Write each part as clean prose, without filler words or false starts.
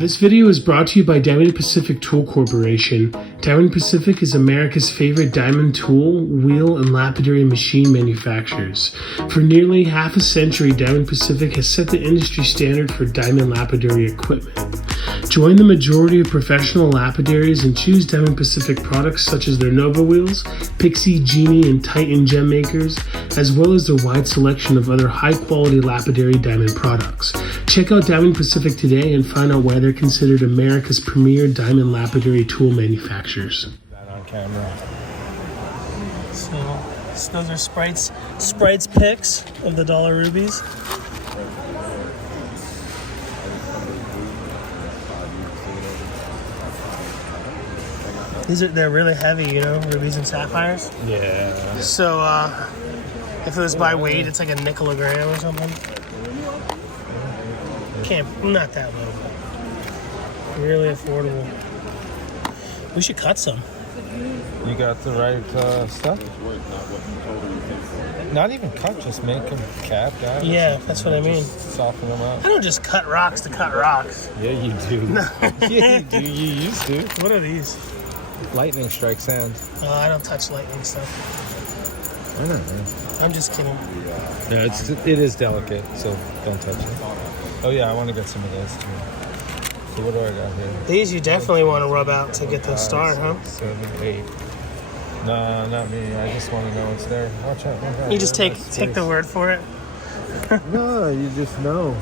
This video is brought to you by Diamond Pacific Tool Corporation. Diamond Pacific is America's favorite diamond tool, wheel, and lapidary machine manufacturers. For nearly half a century, Diamond Pacific has set the industry standard for diamond lapidary equipment. Join the majority of professional lapidaries and choose Diamond Pacific products such as their Nova wheels, Pixie, Genie, and Titan gem makers, as well as their wide selection of other high-quality lapidary diamond products. Check out Diamond Pacific today and find out why they're considered America's premier diamond lapidary tool manufacturers. That on camera. So those are Sprites picks of the dollar rubies. They're really heavy, you know, rubies and sapphires. Yeah. So if it was by weight, it's like a nickel a gram or something. Not that low. Really affordable. We should cut some. You got the right stuff? Not even cut, just make them capped out. Yeah, that's what I mean. Soften them up. I don't just cut rocks to cut rocks. Yeah, you do. No. Yeah, you do. You used to. What are these? Lightning strike sand. Oh, I don't touch lightning stuff. I don't know. I'm just kidding. Yeah, it is delicate, so don't touch it. Oh yeah, I want to get some of those too. So what do I got here? These you definitely want to rub out to get the star, huh? 7, 8. No, not me. I just want to know what's there. Watch out. Watch out. You just take the word for it. No, you just know.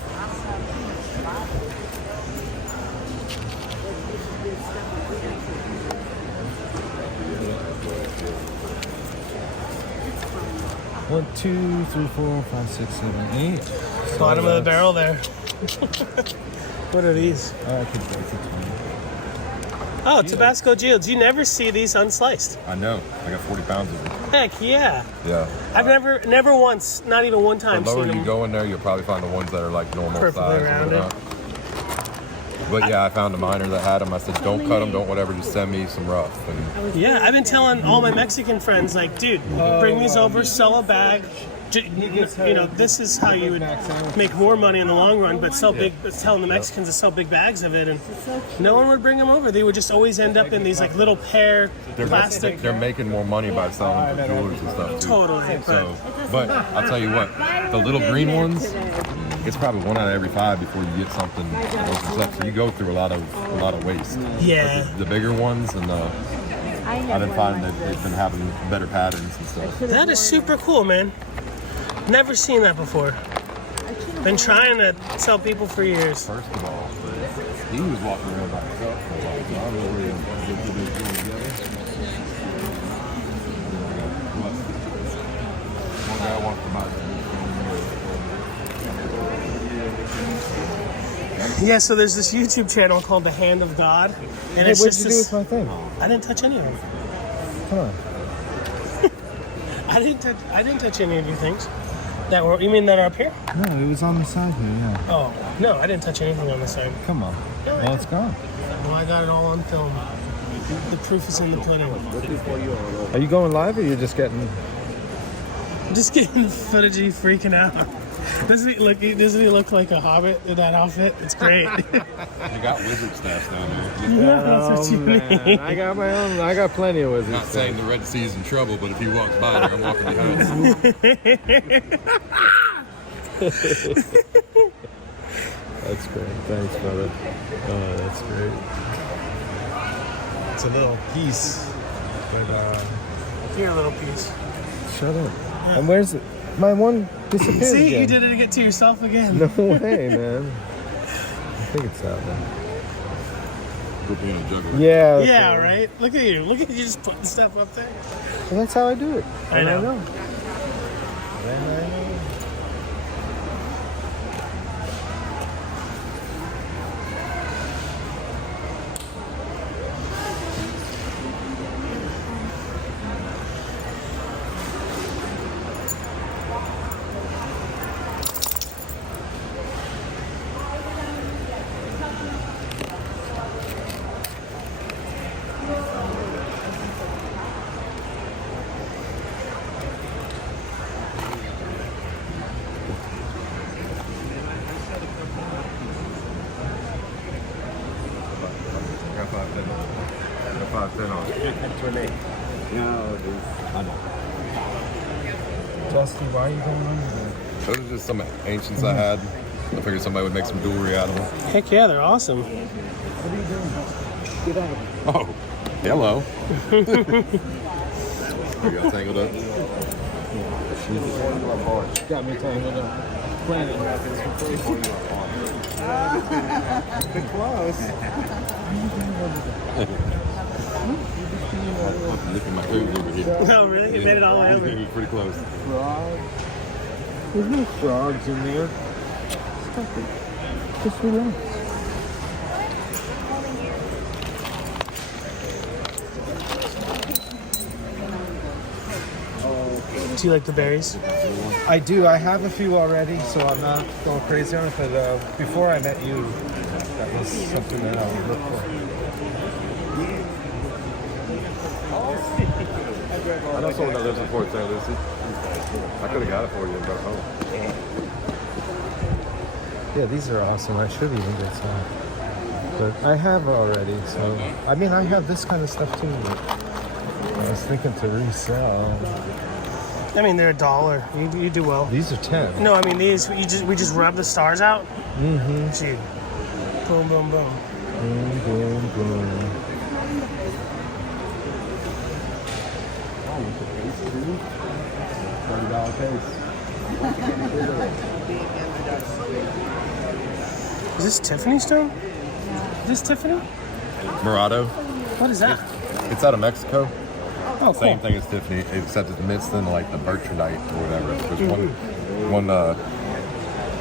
One, 2, 3, 4, 5, 6, 7, 8. Bottom of the barrel there. What are these? I could go for 20. Oh, Tabasco geodes. You never see these unsliced. I know. I got 40 pounds of it. Heck yeah. Yeah. I've never once, not even one time, The lower seen you them. go in there, you'll probably find the ones that are like normal Perfectly size. rounded. But yeah, I found a miner that had them. I said, don't cut them, don't whatever, just send me some rough. And Yeah, I've been telling all my Mexican friends, like, dude, bring these over, sell a bag. You know, this is how you would make more money in the long run, but telling the Mexicans to sell big bags of it, and no one would bring them over. They would just always end up in these like little pear plastic. they're making more money by selling them for jewelers and stuff too. Totally. So, but I'll tell you what, the little green ones, it's probably 1 out of every 5 before you get something. So you go through a lot of waste. Yeah. But the bigger ones, and I've been finding that they've been having better patterns and stuff. That is super cool, man. Never seen that before. Been trying to tell people for years. First of all, he was walking around by himself for a while, so I don't know where he was together. One guy wants to buy Yeah, so there's this YouTube channel called The Hand of God, and Hey, it's what'd just you do this. with my thing? I didn't touch any of them. Come on. I didn't touch any of your things. That were, you mean that are up here? No, it was on the side here, yeah. Oh, no, I didn't touch anything on this side. Come on. Well, it's gone. Well, I got it all on film. The proof is in the pudding. Are you going live or you're just getting... Just getting footage of you freaking out. Doesn't he look like a hobbit in that outfit? It's great. You got wizard staff down there. Yeah, that's what you mean. I got my own. I got plenty of wizards. Not saying the Red Sea's in trouble, but if he walks by there, I'm walking behind him. That's great. Thanks, brother. Oh, that's great. It's a little piece, but Here, little piece. shut up. And where's it? My one disappeared. See, again. you did it to yourself again. No way, man. I think it's that one. We're being a juggler. Yeah. Yeah, right? Look at you. Look at you just putting stuff up there. Well, that's how I do it. I know. Then I know. No, dude. I know. Dusty, why are you going under there? Those are just some ancients I had. I figured somebody would make some jewelry out of them. Heck yeah, they're awesome. What are you doing? Get out of here. Oh, hello. You got tangled up? Got me tangled up. Playing it. Close. I'm licking my toes over here. Oh, really? You made it all the way over. It was pretty close. Frog. There's no frogs in there. Stop it. Just relax. Do you like the berries? I do. I have a few already, so I'm not going crazy on it. But before I met you, that was something that I would look for. I know someone that lives in Fort St. Lucie. I could have got it for you and brought it home. Yeah, these are awesome. I should even get some. But I have already, so... I mean, I have this kind of stuff too, but I was thinking to resell. I mean, they're $1. You do well. These are 10. No, I mean these. We just rub the stars out. Mm-hmm. Gee. Boom, boom, boom. Boom, boom, boom. $30 case. Is this Tiffany stone? Is this Tiffany? Murado. What is that? It's out of Mexico. Oh, Same cool. thing as Tiffany, except it's mixed in like the bertrandite or whatever. There's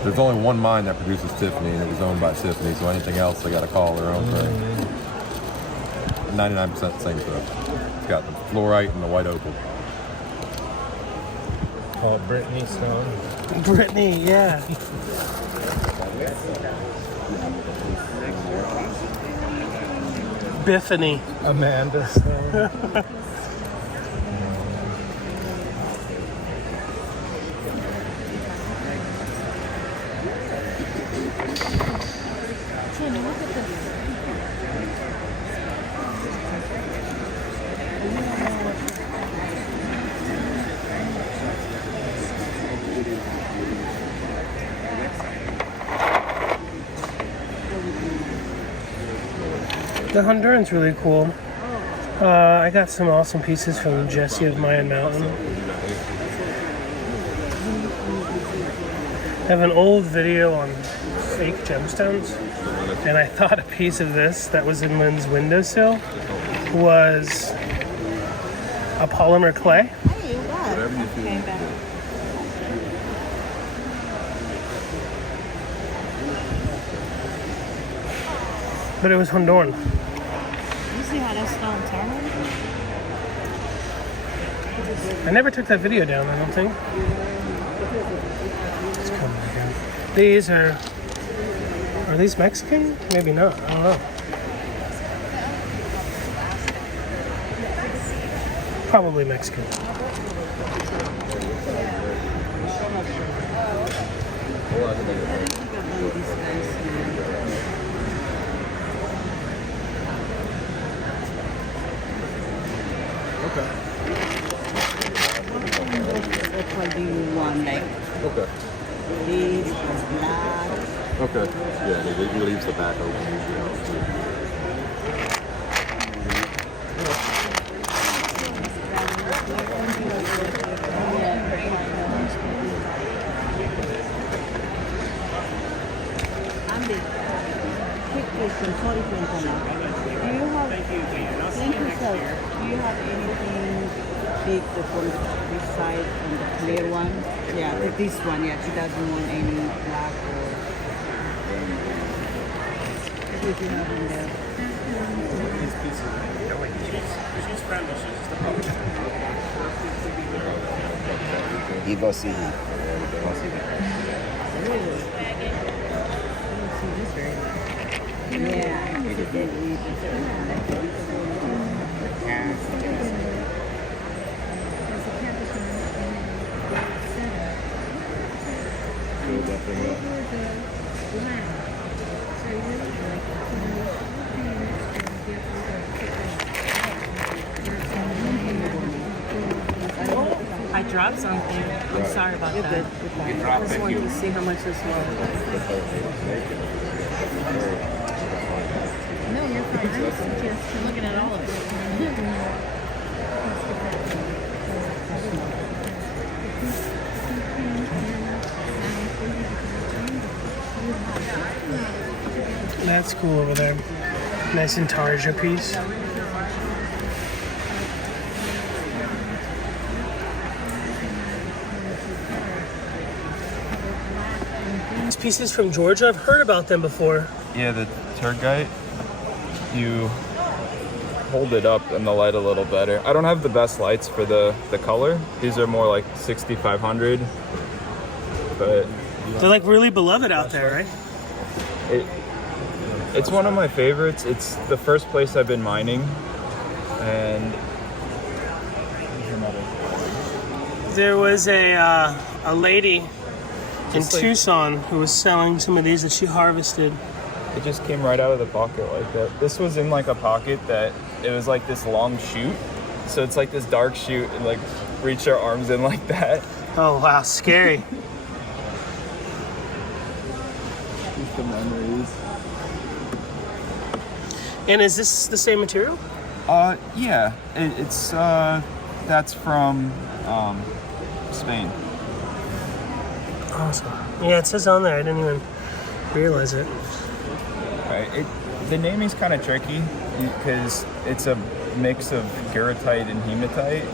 there's only one mine that produces Tiffany, and it was owned by Tiffany. So anything else, they got to call their own thing. 99% the same stuff. It's got the fluorite and the white opal. Oh, Brittany Stone. Brittany, yeah. Biffany. Amanda Stone. The Honduran's really cool. I got some awesome pieces from Jesse of Mayan Mountain. I have an old video on fake gemstones, and I thought a piece of this that was in Lynn's windowsill was a polymer clay. But it was Honduran. You see how that stone turned? I never took that video down, I don't think. It's coming again. These are these Mexican? Maybe not, I don't know. Probably Mexican. What do you want? Like Okay. this or black? Okay. Yeah, he leaves the back open usually. Andy, quick question. Sorry for interrupting. Do you have? Thank you, sir. Do you have anything big for this side and the clear one? Yeah, this one. Yeah, she doesn't want any black or. What do you have in there? Yeah, it's a dead weed. dropped something. I'm sorry about that. I just wanted to see how much this was. No, you're fine. I was just looking at all of it. That's cool over there. Nice intarsia piece. These pieces from Georgia, I've heard about them before. Yeah, the turgite, you hold it up in the light a little better. I don't have the best lights for the color. These are more like 6500, but They're like really beloved out there, right? it's one of my favorites. It's the first place I've been mining, and There was a lady in Just like- Tucson who was selling some of these that she harvested. it just came right out of the pocket like that. This was in like a pocket that it was like this long chute, so it's like this dark chute and like reach our arms in like that. Oh wow, scary. The memories. And is this the same material? Yeah, it's that's from Spain. Awesome. Yeah, it says on there. I didn't even realize it. Right. The naming's kind of tricky because it's a mix of gurutite and hematite,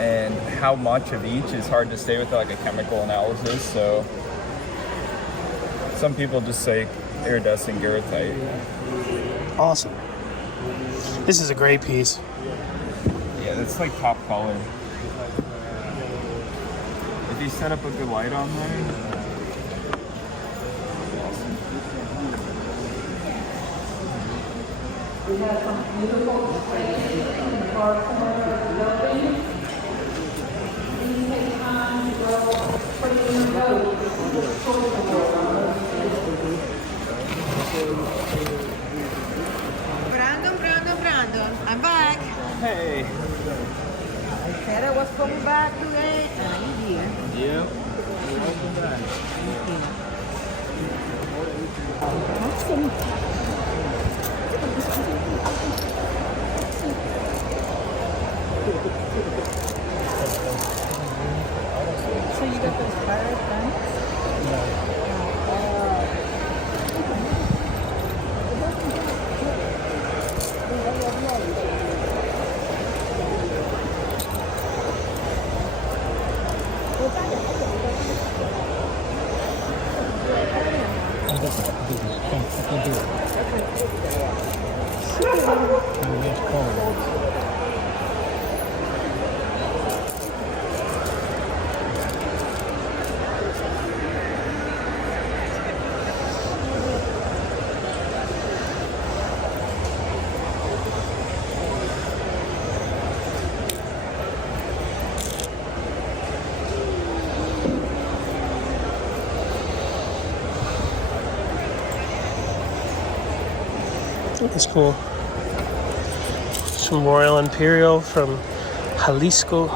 and how much of each is hard to say without like a chemical analysis. So some people just say iridescent gurutite. Awesome. This is a great piece. Yeah, that's like top color. If you set up a good light on there. We have some beautiful spaces in the far corner of the building. Please take time to go put in your notes Brandon, I'm back. Hey. I said I was coming back today, and I'm here. Yep. Welcome back. So you got those pirate guns? That's cool. Some Royal Imperial from Jalisco.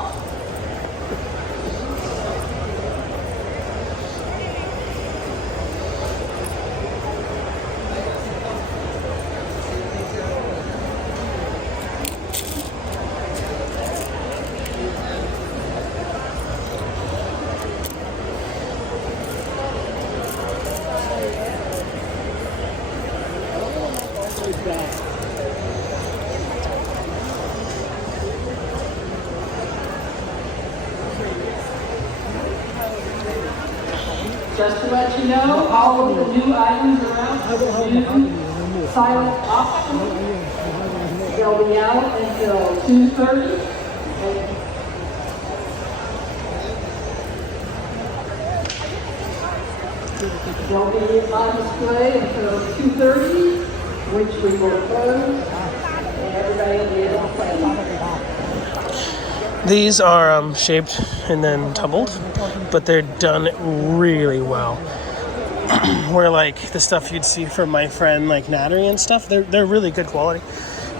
Just to let you know, all of the new items are out. New silent auction. They'll be out until 2:30. They'll be on display until 2:30, which we will close, and everybody will be able to play. These are shaped and then tumbled, but they're done really well. Where like the stuff you'd see from my friend like Inaria and stuff, they're really good quality,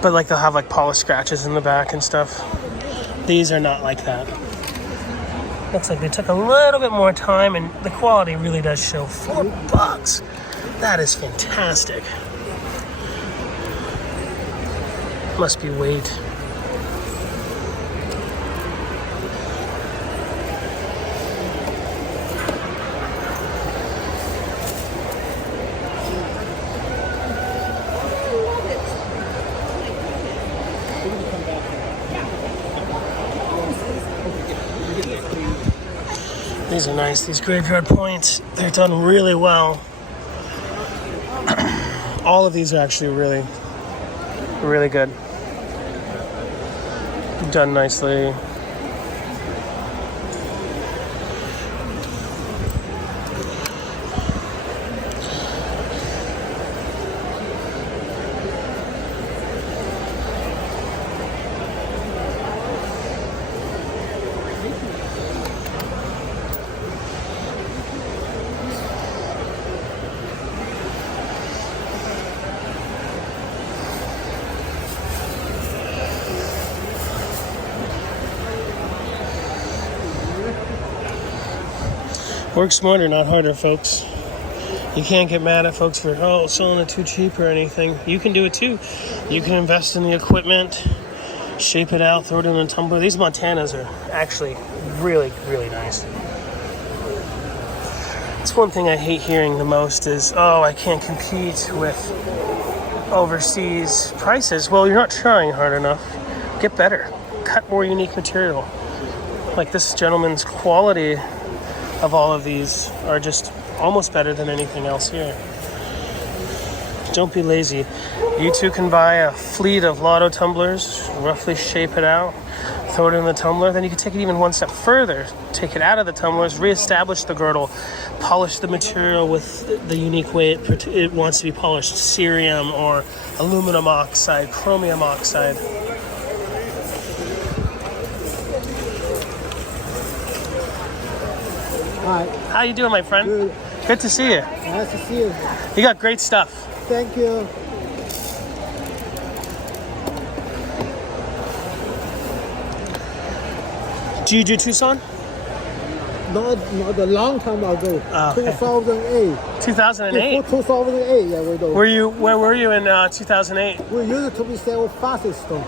but like they'll have like polished scratches in the back and stuff. These are not like that. Looks like they took a little bit more time, and the quality really does show. $4. That is fantastic. Must be weight. These are nice. These graveyard points, they're done really well. All of these are actually really, really good. Done nicely. Work smarter, not harder, folks. You can't get mad at folks for, selling it too cheap or anything. You can do it too. You can invest in the equipment, shape it out, throw it in a tumbler. These Montanas are actually really, really nice. It's one thing I hate hearing the most is, I can't compete with overseas prices. Well, you're not trying hard enough. Get better. Cut more unique material. Like this gentleman's quality of all of these are just almost better than anything else here. Don't be lazy. You too can buy a fleet of lotto tumblers, roughly shape it out, throw it in the tumbler. Then you can take it even one step further. Take it out of the tumblers, reestablish the girdle, polish the material with the unique way it wants to be polished. Cerium or aluminum oxide, chromium oxide. Hi. How you doing, my friend? Good. Good to see you. Nice to see you. You got great stuff. Thank you. Do you do Tucson? Not a long time ago. Okay. 2008. 2008? Before 2008, yeah, we do. Where were you in 2008? We used to be sell fast stone.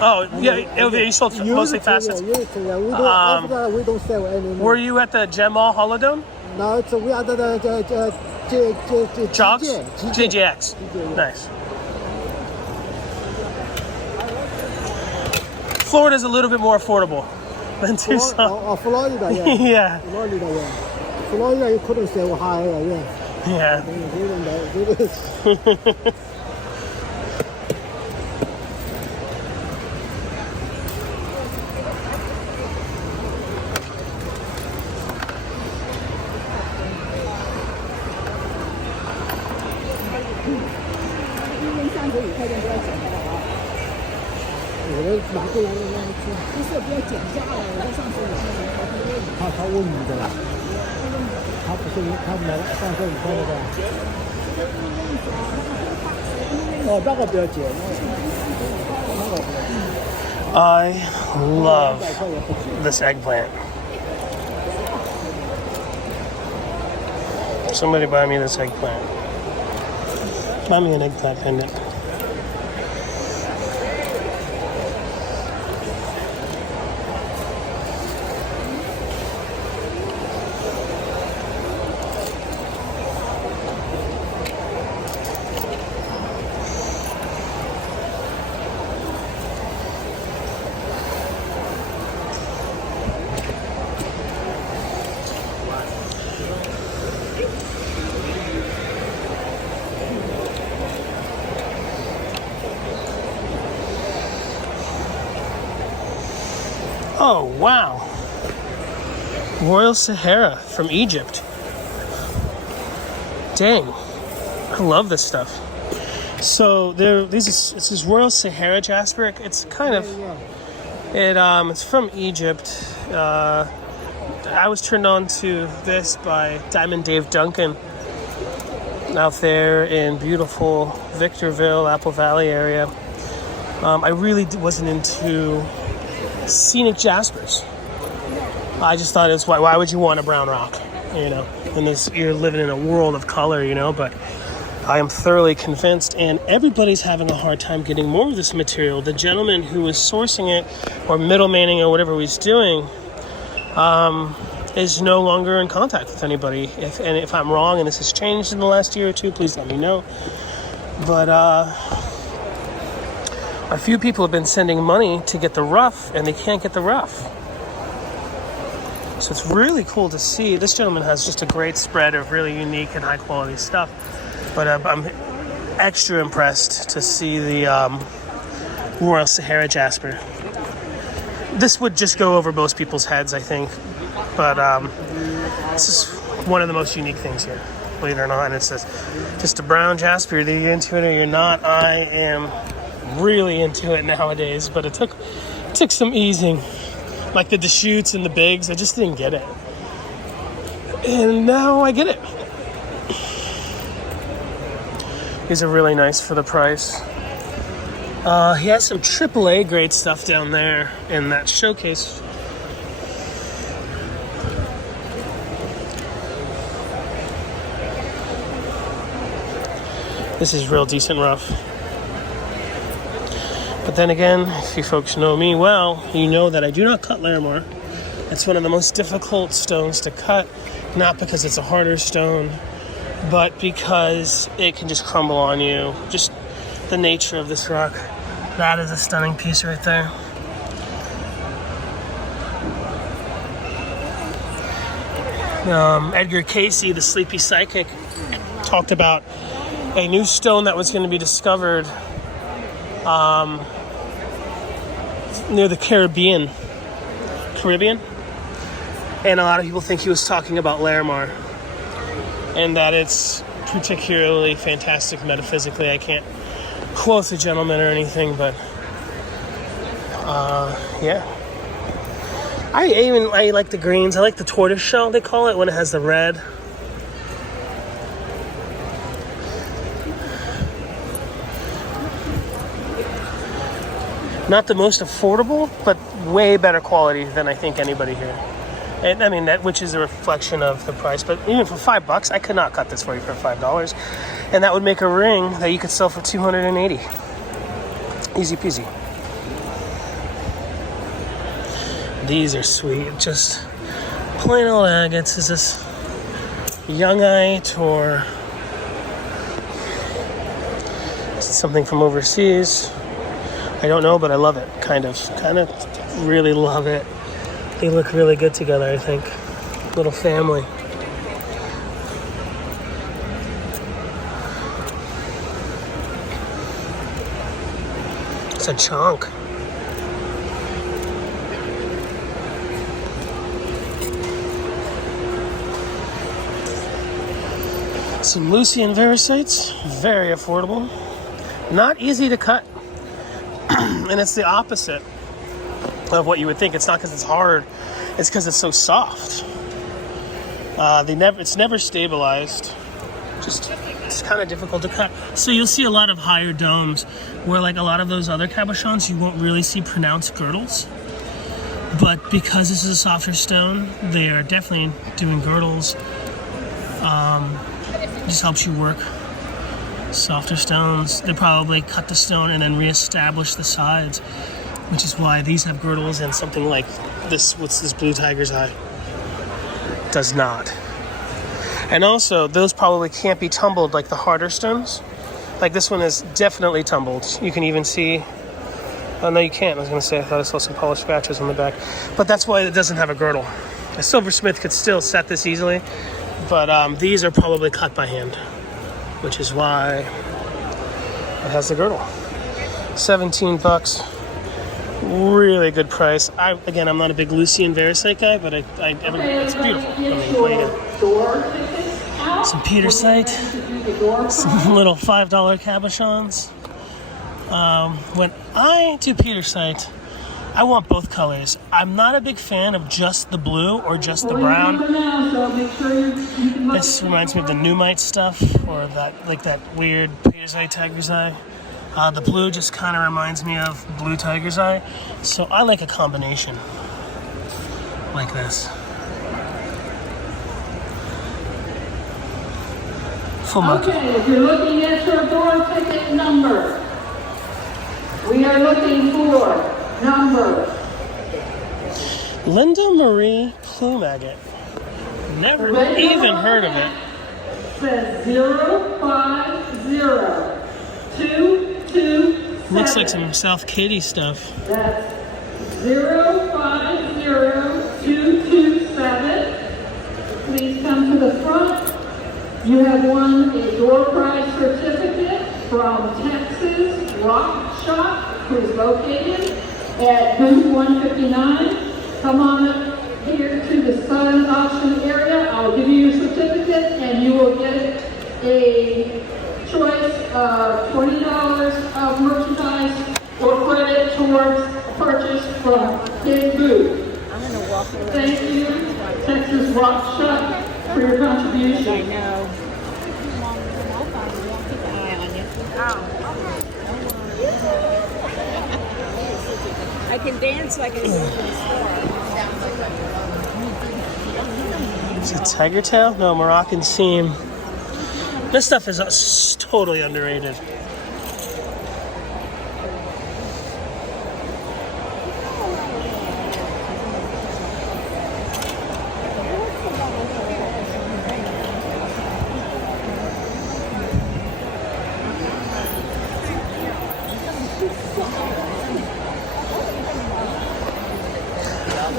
Oh, yeah, you sold mostly facets. Yeah, used to, yeah. We don't, after that, we don't sell anymore. Were you at the Gem Mall Holodome? No, we are the Jogs? GJX. GJX. Nice. Florida's a little bit more affordable than Tucson. Florida, yeah. Yeah. Florida, yeah. Florida, you couldn't sell higher, yeah. Yeah. I love this eggplant. Somebody buy me this eggplant. Buy me an eggplant pendant. Oh, wow. Royal Sahara from Egypt. Dang. I love this stuff. So this is Royal Sahara Jasper. It's kind of it's from Egypt. I was turned on to this by Diamond Dave Duncan out there in beautiful Victorville, Apple Valley area. I really wasn't into scenic Jaspers. I just thought it's why would you want a brown rock, you know? And this, you're living in a world of color, you know, but I am thoroughly convinced, and everybody's having a hard time getting more of this material. The gentleman who was sourcing it, or middlemaning, or whatever he's doing, is no longer in contact with anybody. If I'm wrong and this has changed in the last year or two, please let me know. But a few people have been sending money to get the rough, and they can't get the rough. So it's really cool to see. This gentleman has just a great spread of really unique and high quality stuff. But I'm extra impressed to see the Royal Sahara Jasper. This would just go over most people's heads, I think. But this is one of the most unique things here, believe it or not. And it's just a brown Jasper. Either you're into it or you're not. I am really into it nowadays, but it took some easing. Like the Deschutes and the Bigs, I just didn't get it. And now I get it. These are really nice for the price. He has some AAA grade stuff down there in that showcase. This is real decent rough. But then again, if you folks know me well, you know that I do not cut Larimar. It's one of the most difficult stones to cut, not because it's a harder stone, but because it can just crumble on you. Just the nature of this rock. That is a stunning piece right there. Edgar Casey, the Sleepy Psychic, talked about a new stone that was going to be discovered near the Caribbean, and a lot of people think he was talking about Larimar, and that it's particularly fantastic metaphysically. I can't quote the gentleman or anything, but yeah. I like the greens. I like the tortoise shell, they call it, when it has the red. Not the most affordable, but way better quality than I think anybody here. And I mean, which is a reflection of the price. But even for $5, I could not cut this for you for $5. And that would make a ring that you could sell for $280. Easy peasy. These are sweet. Just plain old agates. Is this youngite or something from overseas? I don't know, but I love it. Kind of really love it. They look really good together, I think. Little family. It's a chunk. Some Lucian Verite, very affordable. Not easy to cut. And it's the opposite of what you would think. It's not because it's hard, it's because it's so soft. It's never stabilized. It's kind of difficult to cut. So you'll see a lot of higher domes where, like a lot of those other cabochons, you won't really see pronounced girdles. But because this is a softer stone, they are definitely doing girdles. It just helps you work. Softer stones, they probably cut the stone and then reestablish the sides, which is why these have girdles and something like this, what's this blue tiger's eye, does not. And also, those probably can't be tumbled like the harder stones. Like this one is definitely tumbled. You can even see, oh no you can't, I was going to say I thought I saw some polished scratches on the back. But that's why it doesn't have a girdle. A silversmith could still set this easily, but these are probably cut by hand, which is why it has the girdle. $17, really good price. I'm not a big Lucian Verite guy, but it's beautiful. I mean, what are you gonna... Some Petersite, some little $5 cabochons. When I do Petersite, I want both colors. I'm not a big fan of just the blue or just the brown. This reminds me of the Numite stuff, or that weird Petersite tiger's eye. The blue just kind of reminds me of blue tiger's eye. So I like a combination. like this. Full monkey. Okay, if you're looking at your door ticket number, we are looking for number. Linda Marie Plume Agate. Never even heard of it. Says 050227. Looks like some South Katy stuff. That's 050227. Please come to the front. You have won a door prize certificate from Texas Rock Shop, who's located at booth 159. Come on up here to the silent auction area. I'll give you your certificate and you will get a choice of $20 of merchandise or credit towards purchase from Big Booth. Thank you, Texas Rock Shop, for your contribution. I know. I can dance like I do in the store. Is it tiger tail? No, Moroccan seam. This stuff is totally underrated.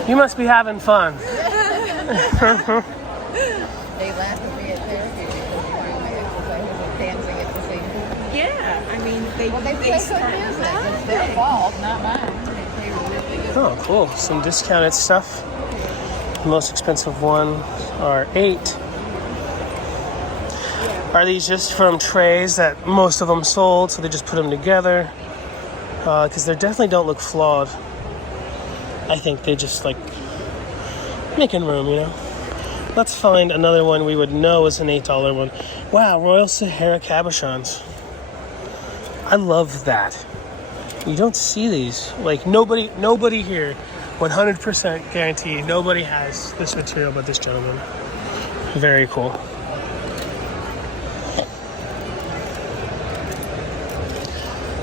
You must be having fun. They laugh at me at therapy because I'm dancing at the same time. Yeah, I mean, they play good music. It's their fault, not mine. Oh, cool. Some discounted stuff. The most expensive one are 8. Are these just from trays that most of them sold, so they just put them together? Because they definitely don't look flawed. I think they just like making room, you know? Let's find another one we would know is an $8 one. Wow, Royal Sahara cabochons. I love that. You don't see these. Like nobody here, 100% guarantee, nobody has this material but this gentleman. Very cool.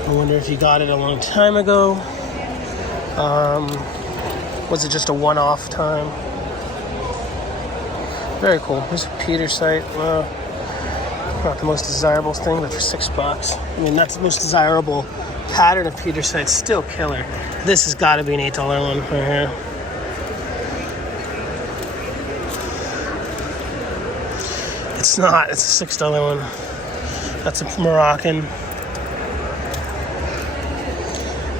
I wonder if he got it a long time ago. Was it just a one-off time? Very cool. Here's a Peter site. Not the most desirable thing, but for $6. I mean, that's the most desirable pattern of Peter site. Still killer. This has got to be an $8 one right here. It's not. It's a $6 one. That's a Moroccan.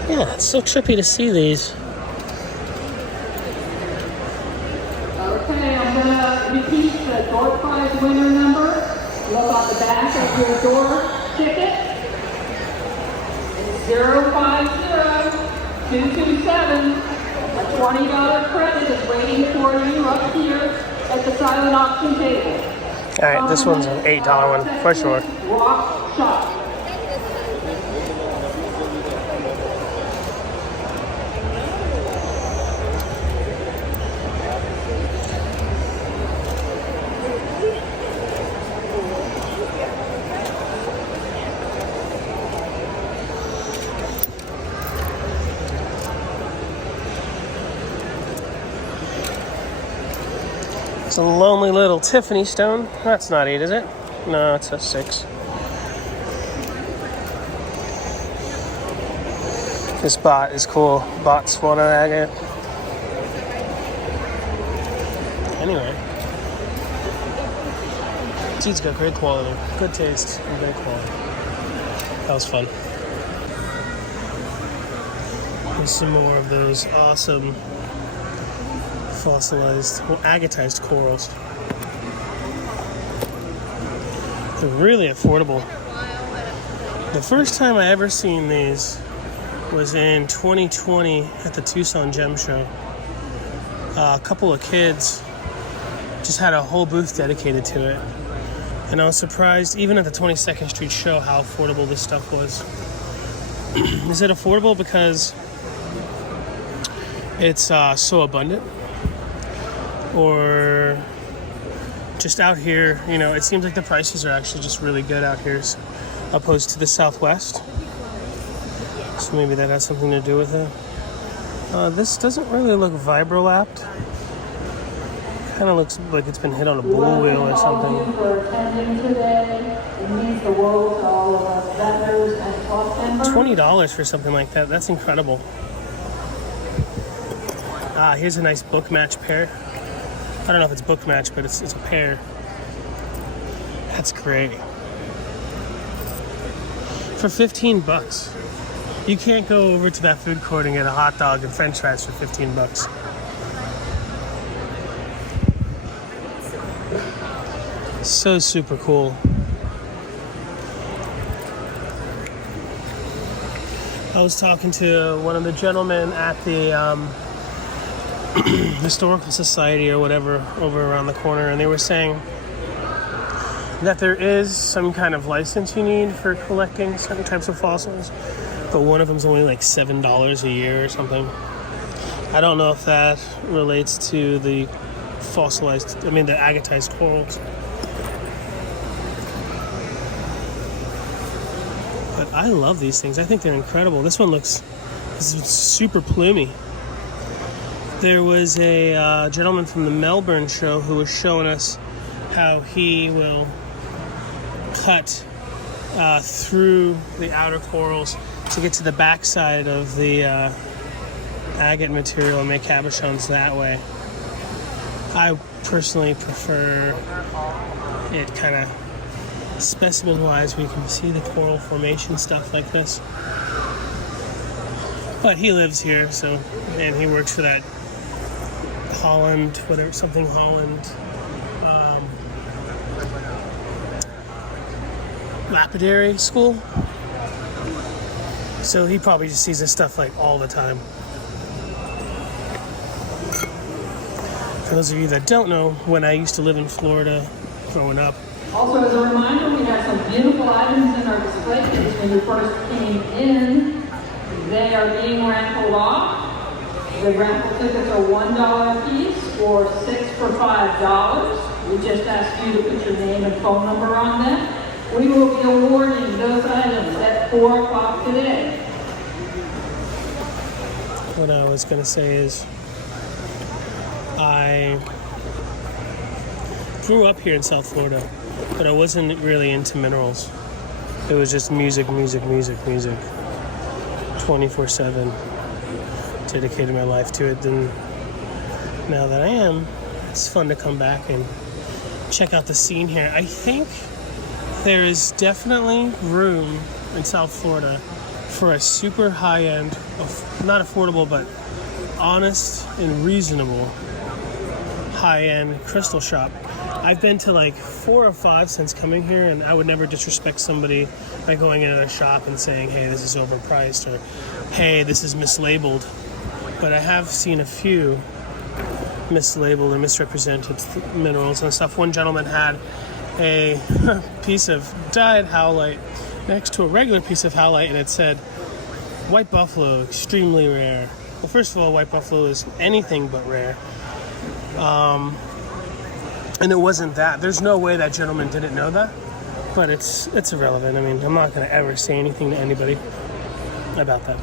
Yeah, it's so trippy to see these. Okay, I'm going to repeat the door prize winner number. Look on the back of your door ticket. It's 050227. A $20 credit is waiting for you up here at the silent auction table. All right, this one's an $8 one for sure. Rock Shop. It's a lonely little Tiffany stone. That's not 8, is it? No, it's a 6. This bot is cool. Botswana agate. Anyway. Seed's got great quality. Good taste and great quality. That was fun. Here's some more of those awesome fossilized, agatized corals. They're really affordable. The first time I ever seen these was in 2020 at the Tucson Gem Show. A couple of kids just had a whole booth dedicated to it. And I was surprised, even at the 22nd Street show, how affordable this stuff was. Is it affordable because it's so abundant? or just out here, you know, it seems like the prices are actually just really good out here opposed to the Southwest. So maybe that has something to do with it. This doesn't really look vibrolapped. Kind of looks like it's been hit on a bull wheel or something. For attending today. It means the world to all of us vendors and club members. $20 for something like that. That's incredible. Here's a nice book match pair. I don't know if it's book match, but it's a pair. That's great. For 15 bucks. You can't go over to that food court and get a hot dog and french fries for 15 bucks. So super cool. I was talking to one of the gentlemen at the Historical Society or whatever over around the corner, and they were saying that there is some kind of license you need for collecting certain types of fossils, but one of them's only like $7 a year or something. I don't know if that relates to the the agatized corals. But I love these things. I think they're incredible. This is super plumy. There was a gentleman from the Melbourne show who was showing us how he will cut through the outer corals to get to the backside of the agate material and make cabochons that way. I personally prefer it kind of specimen-wise, we can see the coral formation stuff like this. But he lives here, so, and he works for that Holland Lapidary school. So he probably just sees this stuff like all the time. For those of you that don't know, when I used to live in Florida growing up, Also, as a reminder, we have some beautiful items in our display case when you first came in. They are being raffled off. The raffle tickets are $1 a piece or 6 for $5. We just ask you to put your name and phone number on them. We will be awarding those items at 4 o'clock today. what I was going to say is I grew up here in South Florida, but I wasn't really into minerals. It was just music, 24/7. Dedicated my life to it. Then now that I am, it's fun to come back and check out the scene here. I think there is definitely room in South Florida for a super high-end, not affordable, but honest and reasonable high-end crystal shop. I've been to like 4 or 5 since coming here, and I would never disrespect somebody by going into their shop and saying, hey, this is overpriced, or hey, this is mislabeled. But I have seen a few mislabeled and misrepresented minerals and stuff. One gentleman had a piece of dyed howlite next to a regular piece of howlite, and it said, white buffalo, extremely rare. Well, first of all, white buffalo is anything but rare. And it wasn't that. There's no way that gentleman didn't know that, but it's irrelevant. I mean, I'm not going to ever say anything to anybody about that.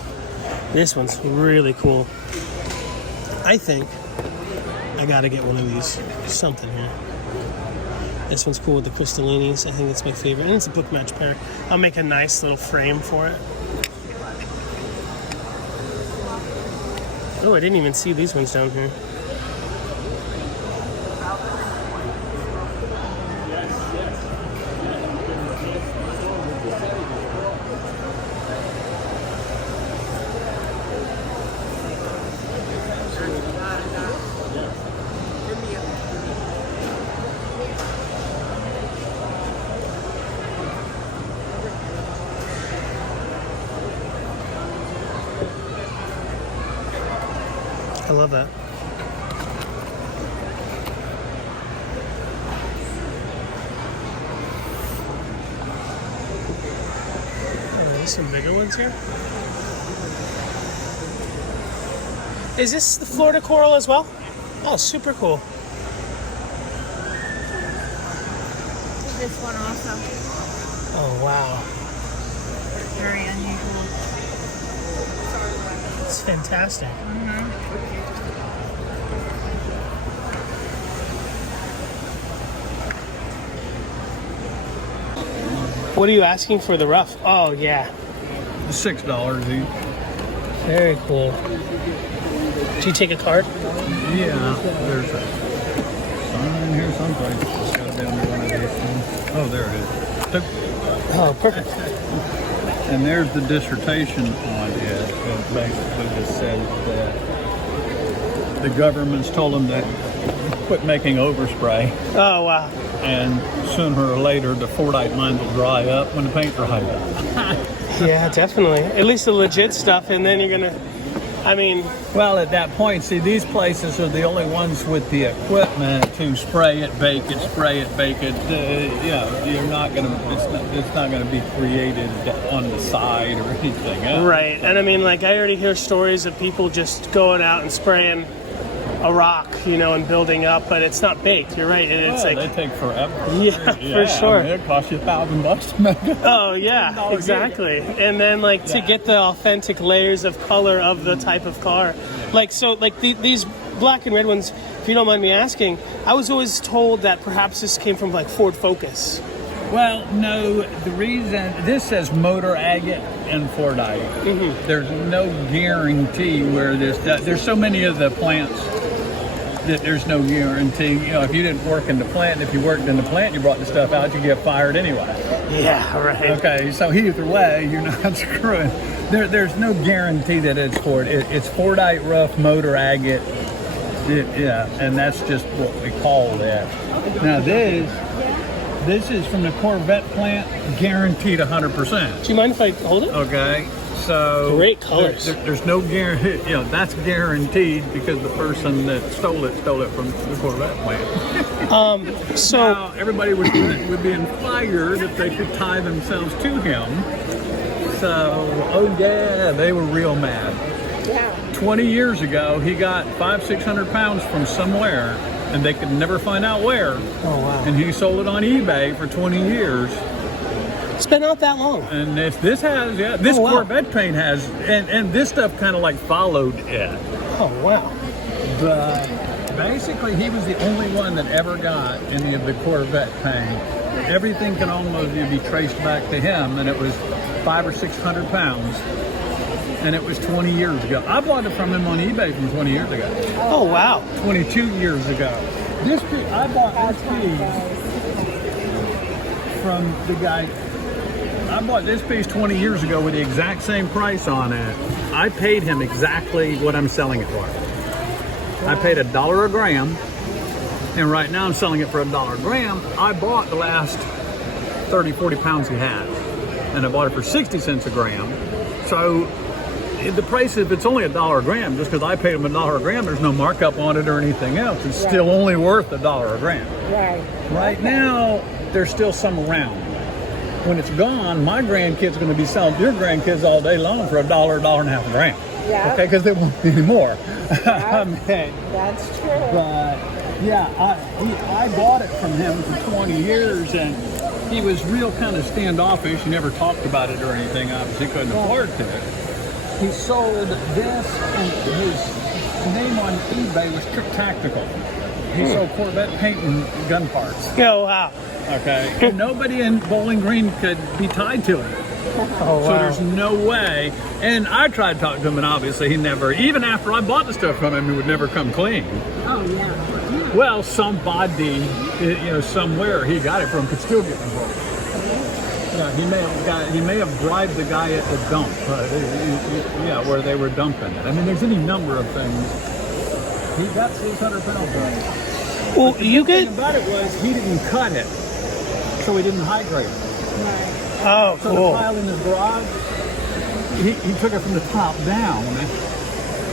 This one's really cool. I think I got to get one of these. Something here. This one's cool with the crystallinis. I think it's my favorite. And it's a book match pair. I'll make a nice little frame for it. Oh, I didn't even see these ones down here. I love that. Oh, there's some bigger ones here. Is this the Florida coral as well? Oh, super cool. this one also. Oh, wow. Very unusual. It's fantastic. What are you asking for the rough? Oh, yeah. $6 each. Very cool. Do you take a card? Yeah, there's a sign in here someplace. It's got to be under one of these things. Oh, there it is. Oh, perfect. And there's the dissertation on it. It basically just said that the government's told them to quit making overspray. Oh, wow. And sooner or later, the Forite mines will dry up when the paint dries up. Yeah, definitely. At least the legit stuff, and then you're going to, I mean... Well, at that point, see, these places are the only ones with the equipment to spray it, bake it, spray it, bake it. You're not going to, it's not going to be created on the side or anything else. Right, and I mean, like, I already hear stories of people just going out and spraying a rock, you know, and building up, but it's not baked. You're right, and it's Well, like... they take forever. Yeah, for sure. I mean, it costs you $1,000 to make it. Oh, yeah, exactly. And then, like, to get the authentic layers of color of the type of car. Like, so, like, these black and red ones, if you don't mind me asking, I was always told that perhaps this came from, like, Ford Focus. Well, no, the reason, this says motor agate and Forite. There's no guarantee where there's so many of the plants that there's no guarantee. You know, if you didn't work in the plant, if you worked in the plant, you brought the stuff out, you get fired anyway. Yeah, right. Okay, so either way, you're not screwing. There's no guarantee that it's Ford. It's Forite Rough motor agate. Yeah, and that's just what we call that. Now this is from the Corvette plant, guaranteed 100%. Do you mind if I hold it? Okay. So great colors. There's no guarantee. You know, that's guaranteed because the person that stole it from the Corvette plant. So now, everybody would be fired if they could tie themselves to him. So, oh yeah, they were real mad. Yeah. 20 years ago, he got 500-600 pounds from somewhere, and they could never find out where. Oh wow! And he sold it on eBay for 20 years. It's been out that long. And this has, this Corvette paint has, and this stuff kind of like followed it. Oh, wow. But basically, he was the only one that ever got any of the Corvette paint. Everything can almost be traced back to him, and it was 500 or 600 pounds. And it was 20 years ago. I bought it from him on eBay from 20 years ago. Oh, wow. 22 years ago. I bought this piece from the guy. I bought this piece 20 years ago with the exact same price on it. I paid him exactly what I'm selling it for. I paid $1 a gram, and right now I'm selling it for $1 a gram. I bought the last 30, 40 pounds he had, and I bought it for 60 cents a gram. So the price, if it's only $1 a gram, just because I paid him $1 a gram, there's no markup on it or anything else. It's still only worth $1 a gram. Right now, there's still some around. When it's gone, my grandkids are going to be selling your grandkids all day long for $1, $1.50 a gram. Yeah. Okay, because they won't be any more. Yeah. That's true. But yeah, I bought it from him for 20 years, and he was real kind of standoffish. He never talked about it or anything. Obviously, couldn't afford to. He sold this, and his name on eBay was Trick Tactical. He sold Corvette paint and gun parts. Oh, wow. Okay. And nobody in Bowling Green could be tied to him. Oh, wow. So there's no way. And I tried to talk to him, and obviously he never, even after I bought the stuff from him, he would never come clean. Oh, yeah. Well, somebody, somewhere he got it from could still get involved. Yeah, he may have bribed the guy at the dump, where they were dumping it. I mean, there's any number of things. He got 600 pounds on it. Well, the thing about it was he didn't cut it, so he didn't hydrate it. Oh, so cool. the pile in his garage, he took it from the top down,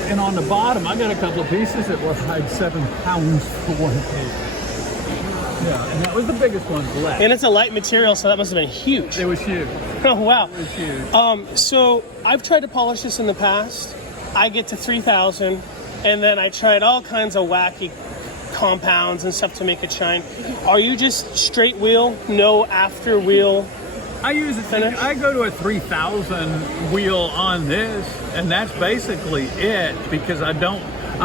and on the bottom, I got a couple of pieces that were like 7 pounds for one piece. Yeah, and that was the biggest one left. And it's a light material, so that must have been huge. It was huge. Oh, wow. It was huge. So I've tried to polish this in the past. I get to 3,000, and then I tried all kinds of wacky compounds and stuff to make it shine. Are you just straight wheel, no after wheel? I use it. I go to a 3000 wheel on this, and that's basically it because I'm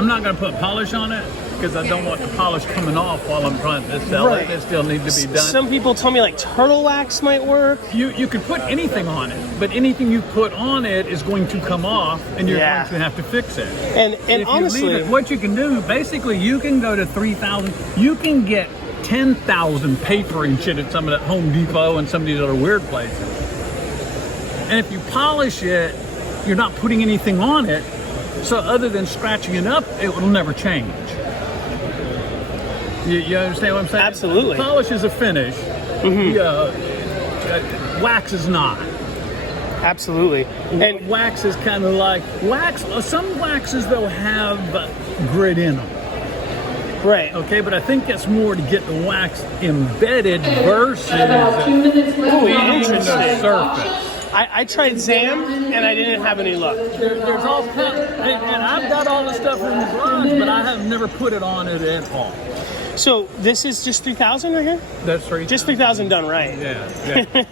not going to put polish on it because I don't want the polish coming off while I'm trying to sell it. It still needs to be done. Some people tell me like turtle wax might work. You could put anything on it, but anything you put on it is going to come off, and you're going to have to fix it. And if honestly, you leave it, what you can do, basically, you can go to 3000. You can get 10,000 paper and shit at some of that Home Depot and some of these other weird places. And if you polish it, you're not putting anything on it. So other than scratching it up, it will never change. You understand what I'm saying? Absolutely. Polish is a finish. Wax is not. Absolutely. And wax is kind of like wax. Some waxes though have grit in them. Right. Okay, but I think that's more to get the wax embedded versus interesting. the surface. I tried Zam and I didn't have any luck. There's all kinds, and I've got all the stuff in the garage, but I have never put it on it at all. So this is just 3,000 right here? That's 3,000. Just 3,000 done right. Yeah.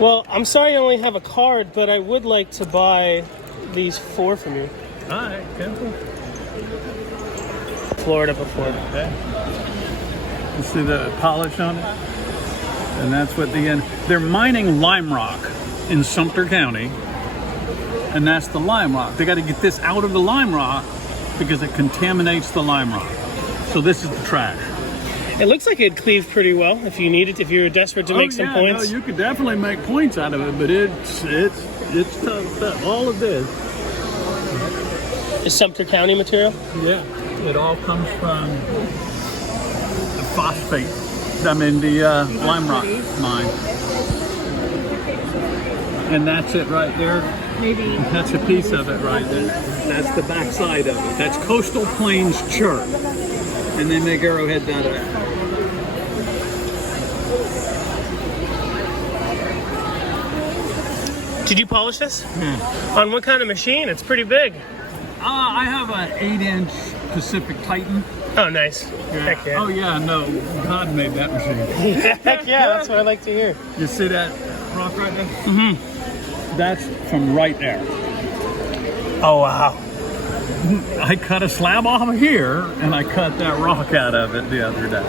Well, I'm sorry I only have a card, but I would like to buy these 4 from you. All right, careful. Florida before. Okay. You see the polish on it? And that's what they're mining lime rock in Sumter County, and that's the lime rock. They got to get this out of the lime rock because it contaminates the lime rock. So this is the trash. It looks like it'd cleave pretty well if you needed, if you were desperate to make some points. No, you could definitely make points out of it, but it's tough stuff. All of this is Sumter County material. Yeah, it all comes from the phosphate. I mean the lime rock mine. And that's it right there. Maybe. That's a piece of it right there. That's the back side of it. That's Coastal Plains Chert. And they make arrowheads out of that. Did you polish this? On what kind of machine? It's pretty big. I have an 8-inch Pacific Titan. Oh, nice. Yeah. Heck yeah. Oh, yeah, no. God made that machine. Heck yeah, that's what I like to hear. You see that rock right there? Mm-hmm. That's from right there. Oh, wow. I cut a slab off of here, and I cut that rock out of it the other day.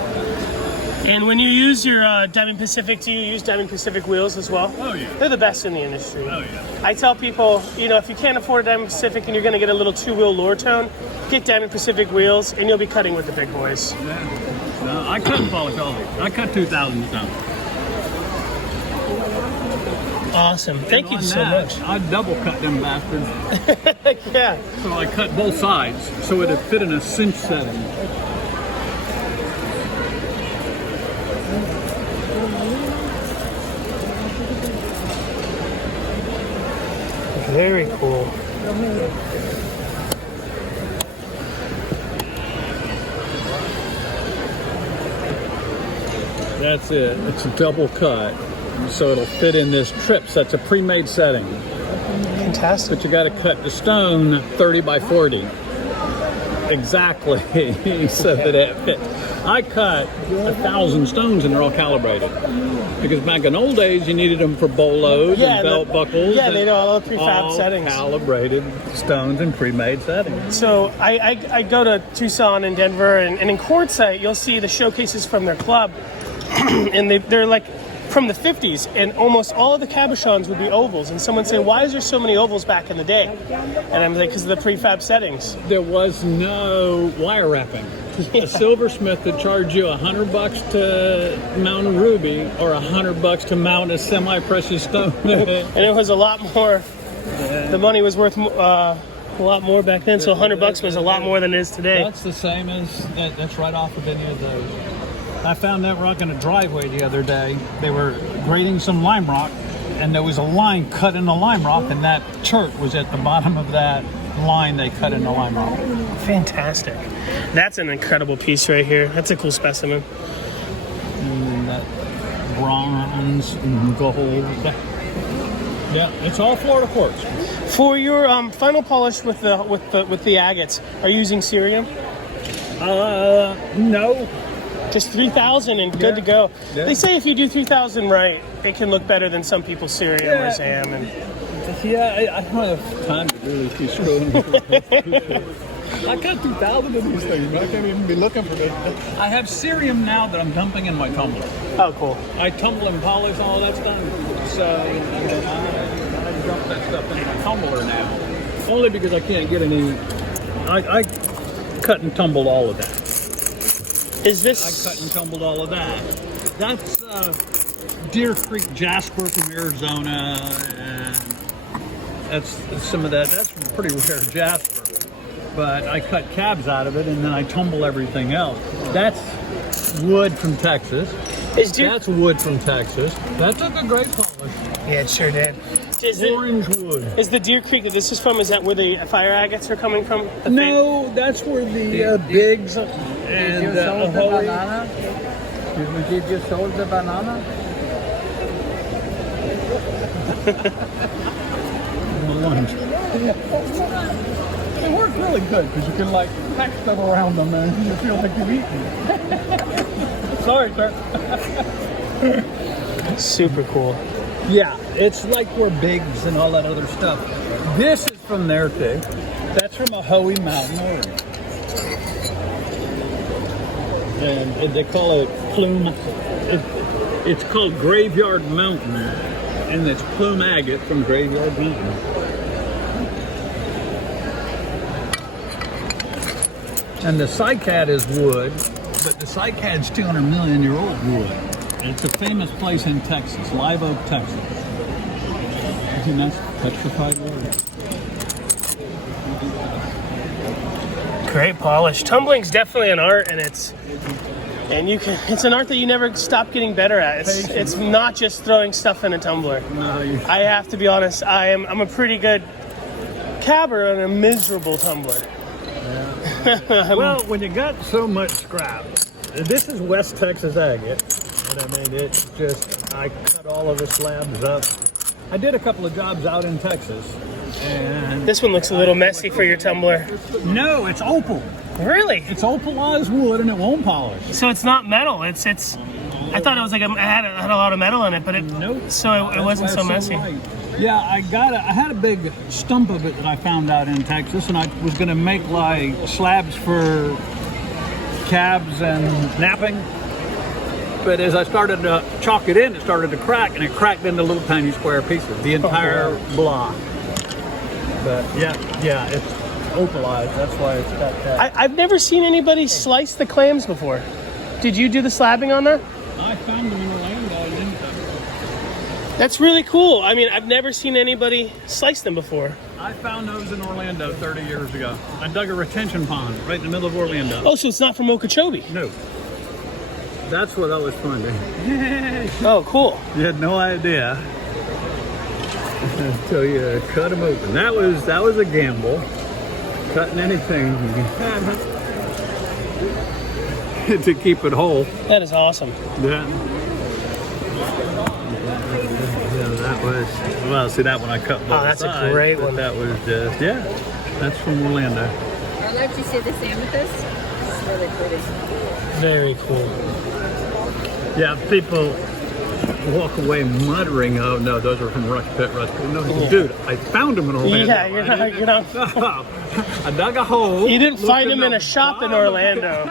And when you use your Diamond Pacific, do you use Diamond Pacific wheels as well? Oh, yeah. They're the best in the industry. Oh, yeah. I tell people, if you can't afford a Diamond Pacific and you're going to get a little 2-wheel lower tone, get Diamond Pacific wheels, and you'll be cutting with the big boys. Yeah. No, I cut and polish all these. I cut 2,000 stones. Awesome. Thank you so much. I double cut them bastards. Yeah. So I cut both sides so it'd fit in a cinch setting. Very cool. That's it. It's a double cut. So it'll fit in this trip. So that's a pre-made setting. Fantastic. But you got to cut the stone 30 by 40. Exactly. So that it fits. I cut 1,000 stones and they're all calibrated. Because back in old days, you needed them for bolos and belt buckles. Yeah, they know all the prefab all settings. Calibrated stones and pre-made settings. So I go to Tucson and Denver, and in Quartzsite, you'll see the showcases from their club. And they're like from the 50s, and almost all of the cabochons would be ovals. And someone say, why is there so many ovals back in the day? And I'm like, because of the prefab settings. There was no wire wrapping. A silversmith would charge you $100 to mount a ruby or $100 to mount a semi-precious stone. And it was a lot more. The money was worth a lot more back then. So $100 was a lot more than it is today. That's the same as that's right off of any of those. I found that rock in a driveway the other day. They were grading some lime rock, and there was a line cut in the lime rock, and that chert was at the bottom of that line they cut in the lime rock. Fantastic. That's an incredible piece right here. That's a cool specimen. And that bronze and gold. Yeah, it's all Florida quartz. For your final polish with the agates, are you using cerium? No. Just 3,000 and good to go. Yeah. They say if you do 3,000 right, it can look better than some people's cerium or zam. And Yeah, I don't have time to really keep scrolling. I got 2,000 of these things. I can't even be looking for this. I have cerium now that I'm dumping in my tumbler. oh, cool. I tumble and polish, all that's done. So I dump that stuff in my tumbler now. Only because I can't get any. I cut and tumbled all of that. Is this? I cut and tumbled all of that. That's Deer Creek Jasper from Arizona, and that's some of that. That's pretty rare Jasper. But I cut cabs out of it, and then I tumble everything else. That's wood from Texas. That's wood from Texas. That took a great polish. Yeah, it sure did. Orange wood. Is the Deer Creek that this is from? Is that where the fire agates are coming from? No, that's where the Biggs and Did you sold the banana? Did you sold the banana? lunch. They work really good because you can like pack stuff around them and you feel like you've eaten. Sorry, sir. Super cool. Yeah, it's like where Biggs and all that other stuff. This is from there too. That's from Mayan Mountain, Oregon. And they call it plume. It's called Graveyard Mountain, and it's plume agate from Graveyard Mountain. And the cycad is wood, but the cycad's 200 million year old wood. It's a famous place in Texas, Live Oak, Texas. Isn't that petrified wood? Great polish. Tumbling's definitely an art, and it's an art that you never stop getting better at. It's not just throwing stuff in a tumbler. No, I have to be honest. I'm a pretty good cabber and a miserable tumbler. Yeah. Well, when you got so much scrap, this is West Texas agate, and I mean it's just I cut all of the slabs up. I did a couple of jobs out in Texas, and this one looks a little messy for your tumbler. No, it's opal. Really? It's opalized wood, and it won't polish. So it's not metal. It's. I thought it was like it had a lot of metal in it, but nope. So it wasn't so messy. Right. Yeah, I had a big stump of it that I found out in Texas, and I was going to make like slabs for cabs and napping. But as I started to chalk it in, it started to crack, and it cracked into little tiny square pieces, the entire block. But yeah, it's opalized. That's why it's got that. I've never seen anybody slice the clams before. Did you do the slabbing on that? I found them in Orlando. I didn't. That's really cool. I mean, I've never seen anybody slice them before. I found those in Orlando 30 years ago. I dug a retention pond right in the middle of Orlando. Oh, so it's not from Okeechobee? No. That's what I was finding. Oh, cool. You had no idea until you cut them open. That was a gamble. Cutting anything to keep it whole. That is awesome. Yeah. That was, well, see that one I cut both that's sides, a great one. That was just, that's from Orlando. I let you see this amethyst. It's really pretty. Very cool. Yeah, people walk away muttering, "Oh no, those are from Rush Pit." No, dude, I found them in Orlando. Yeah, you're not. I dug a hole. You didn't find them in a shop in Orlando.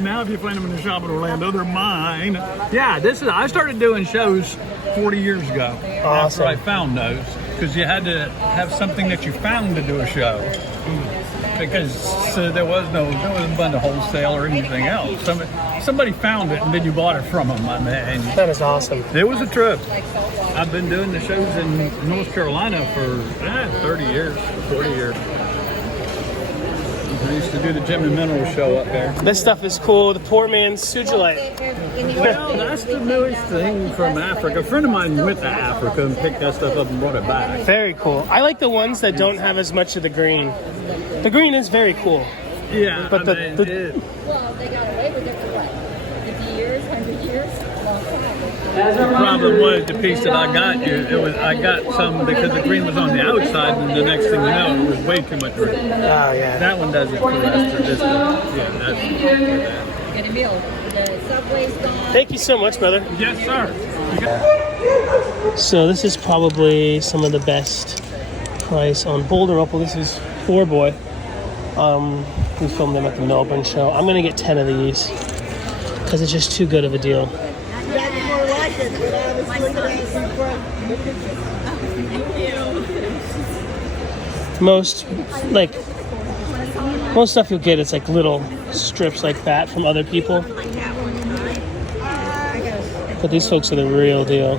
Now, if you find them in a shop in Orlando, they're mine. Yeah, I started doing shows 40 years ago. Awesome. After I found those, because you had to have something that you found to do a show. Because there wasn't a wholesale or anything else. Somebody found it and then you bought it from them. I mean, that is awesome. It was a trip. I've been doing the shows in North Carolina for 30 years, 40 years. I used to do the Gem and Mineral show up there. This stuff is cool. The poor man's sugilite. Well, that's the newest thing from Africa. A friend of mine went to Africa and picked that stuff up and brought it back. Very cool. I like the ones that don't have as much of the green. The green is very cool. Yeah, but well, they got away with it for what? 50 years, 100 years? Long time. The problem was the piece that I got you. I got some because the green was on the outside, and the next thing you know, it was way too much green. Oh yeah. That one does it for us. This one, yeah, that's Get a meal. The subway's gone. Thank you so much, brother. yes, sir. So this is probably some of the best price on Boulder Opal. This is 4-boy. We filmed them at the Melbourne show. I'm gonna get 10 of these because it's just too good of a deal. Most stuff you'll get is like little strips like that from other people. But these folks are the real deal.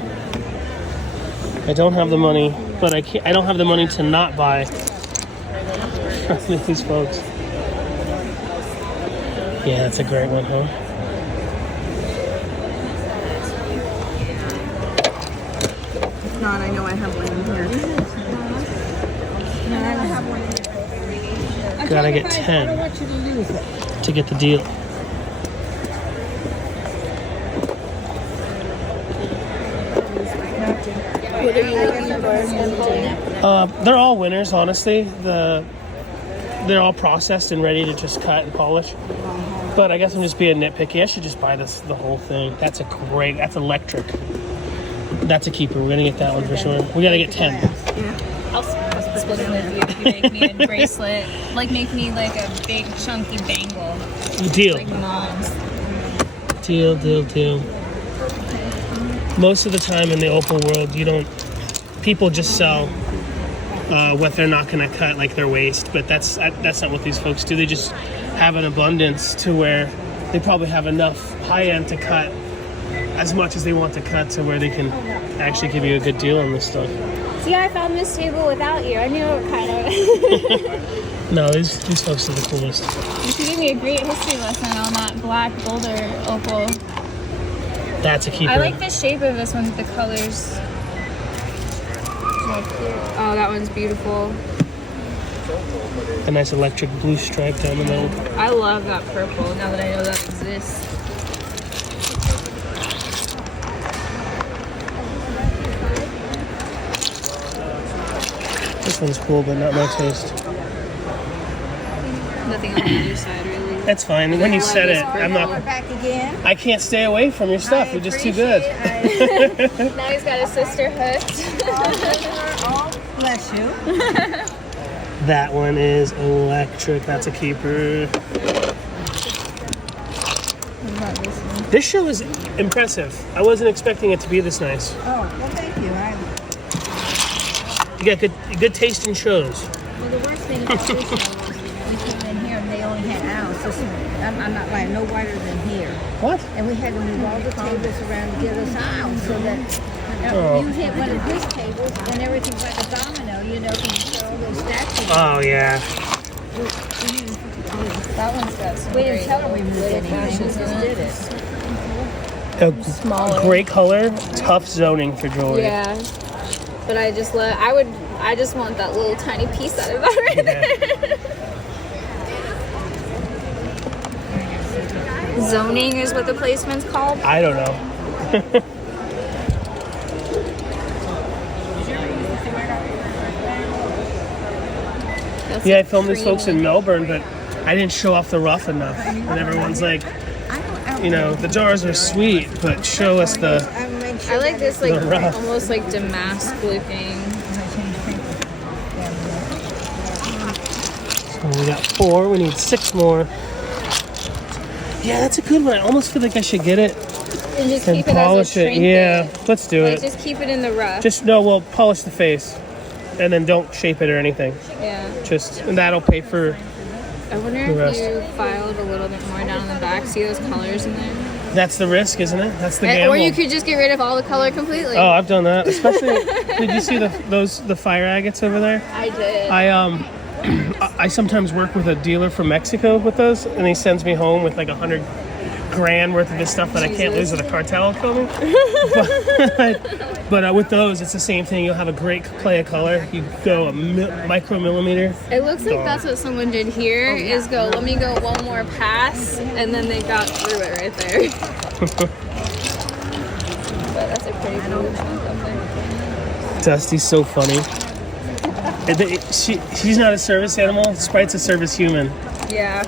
I don't have the money, but I don't have the money to not buy from these folks. Yeah, that's a great one, huh? If not, I know I have one in here. No, I don't have one in here. Gotta get 10 to get the deal. What are you looking for? They're all winners, honestly. They're all processed and ready to just cut and polish. But I guess I'm just being nitpicky. I should just buy the whole thing. That's electric. That's a keeper. We're gonna get that one for sure. We gotta get 10. I'll split it with you if you make me a bracelet. Like, make me like a big chunky bangle. Deal. Like mom's. Deal. Most of the time in the opal world, people just sell what they're not gonna cut, like their waist. But that's not what these folks do. They just have an abundance to where they probably have enough high end to cut as much as they want to cut to where they can actually give you a good deal on this stuff. See, I found this table without you. I knew it kind of. No, these folks are the coolest. You should give me a great history lesson on that black Boulder Opal. That's a keeper. I like the shape of this one with the colors. Oh, that one's beautiful. A nice electric blue stripe down the middle. I love that purple now that I know that exists. This one's cool, but not my taste. Nothing on either side, really. That's fine. When you said it, I'm not. Back again. I can't stay away from your stuff. You're just too good. Now he's got a sister hooked. Oh, bless you. That one is electric. That's a keeper. What about this one? This show is impressive. I wasn't expecting it to be this nice. Oh, well, thank you. You got good taste in shows. Well, the worst thing about this one was we came in here and they only had ours. I'm not lying, no wider than here. What? And we had to move all the tables around to get us out so that you hit one of these tables and everything's like a domino, because you got all those stacks. Oh, yeah. That one's got some We didn't tell them we moved anything, we just did it. A great color, tough zoning for jewelry. Yeah. But I just want that little tiny piece out of that right there. Zoning is what the placement's called? I don't know. Yeah, I filmed these folks in Melbourne, but I didn't show off the rough enough. And everyone's like, the jars are sweet, but show us the... I like this, like, rough. almost like damask looking. So we got 4. We need 6 more. Yeah, that's a good one. I almost feel like I should get it And just and keep it polish as a it. Yeah, let's do it. Just keep it in the rough. We'll polish the face, and then don't shape it or anything. Yeah. And that'll pay for. I wonder the rest. if you filed a little bit more down on the back. See those colors in there? That's the risk, isn't it? That's the gamble. Or you could just get rid of all the color completely. Oh, I've done that. Especially, did you see the fire agates over there? I did. I sometimes work with a dealer from Mexico with those, and he sends me home with like $100,000 worth of this stuff that I can't lose with a cartel coming. But with those, it's the same thing. You'll have a great play of color. You go a micromillimeter. It looks like that's what someone did here. Is go, let me go one more pass, and then they got through it right there. But Dusty's so funny. She's not a service animal. Sprite's a service human. Yeah.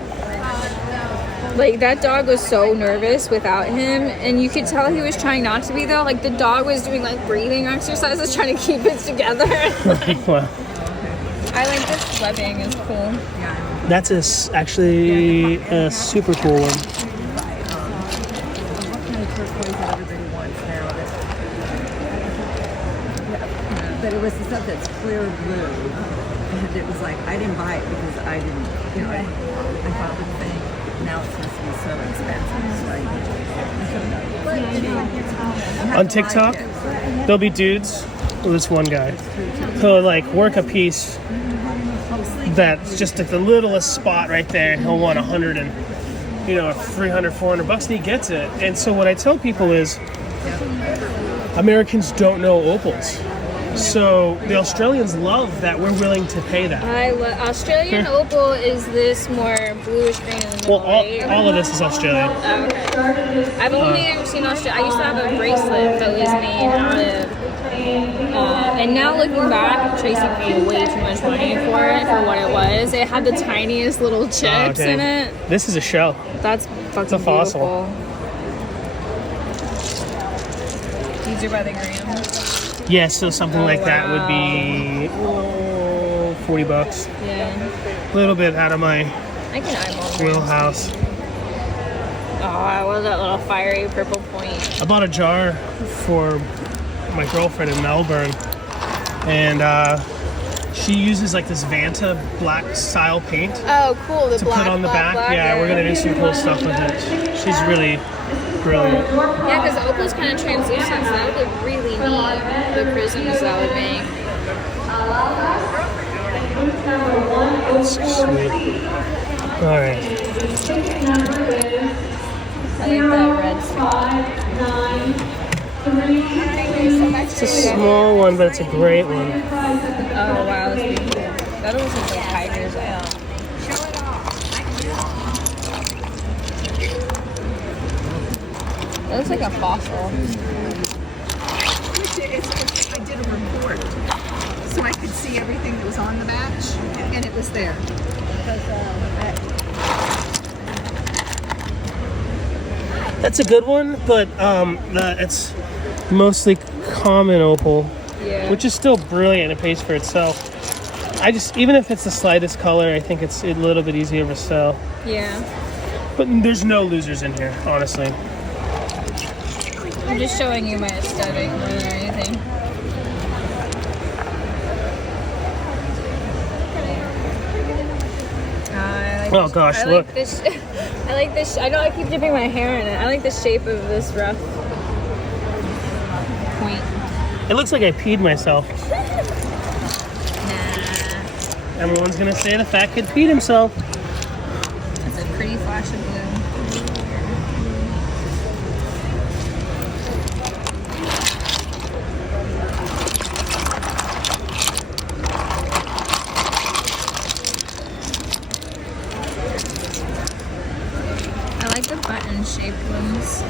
Like, that dog was so nervous without him, and you could tell he was trying not to be, though. Like, the dog was doing, like, breathing exercises, trying to keep it together. Wow. I like this webbing. It's cool. That's actually a super cool one. But it was the stuff that's clear blue. And it was like, I didn't buy it because I didn't, you know, I thought it would think. Now it's supposed to be so expensive. So On TikTok, there'll be dudes, well, this one guy, who'll like work a piece that's just at the littlest spot right there, and he'll want 100 and, you know, 300, 400 bucks, and he gets it. And so what I tell people is, Americans don't know opals. So the Australians love that we're willing to pay that. Australian opal is this more bluish green in the middle, all of this is Australian. Okay. I've only ever seen Australia. I used to have a bracelet that was made out of, and now looking back, Tracy paid way too much money for it for what it was. It had the tiniest little chips in it. This is a shell. That's fucking a fossil. beautiful. These are by the gram. Yeah, so something like that would be 40 bucks. Yeah. A little bit out of my wheelhouse. Oh, I love that little fiery purple point. I bought a jar for my girlfriend in Melbourne, and she uses like this Vanta black style paint. Oh, cool! The to black, put on the back. Yeah, we're gonna do some cool stuff with it. She's really brilliant. Yeah, because the opal's kind of translucent, so that would look really neat. The prisms that would make. Sweet. All right. I like that red spot. It's a small one, but it's a great one. Oh wow, that's beautiful. That looks like the tiger's eye. That looks like a fossil. I did a report so I could see everything that was on the batch, and it was there. That's a good one, but it's mostly common opal, which is still brilliant. It pays for itself. Even if it's the slightest color, I think it's a little bit easier to sell. Yeah. But there's no losers in here, honestly. I'm just showing you my aesthetic more than anything. Oh gosh, look. I like this. I know I keep dipping my hair in it. I like the shape of this rough point. It looks like I peed myself. Nah. Everyone's gonna say the fat kid peed himself. It's a pretty flash of blue. Button-shaped ones.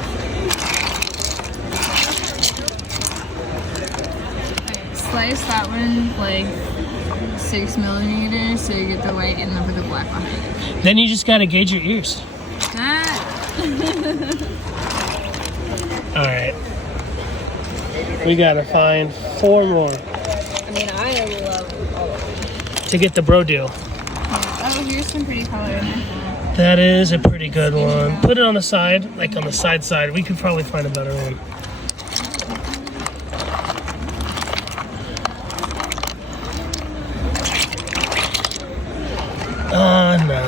Slice that one like 6 millimeters so you get the white and then put the black behind it. Then you just gotta gauge your ears. All right. We gotta find 4 more. I mean, I love all of them. To get the bro deal. Oh, here's some pretty color. That is a pretty good one. Put it on the side, like on the side. We could probably find a better one. No.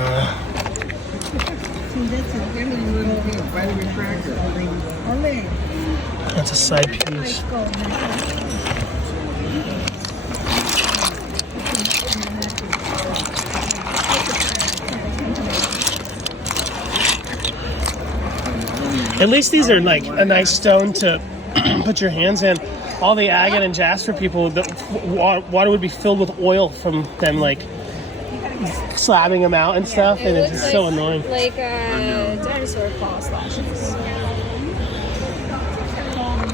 That's a side piece. At least these are like a nice stone to put your hands in. All the agate and Jasper people, the water would be filled with oil from them like slabbing them out and stuff, and it's just so annoying. Like dinosaur claw slashes.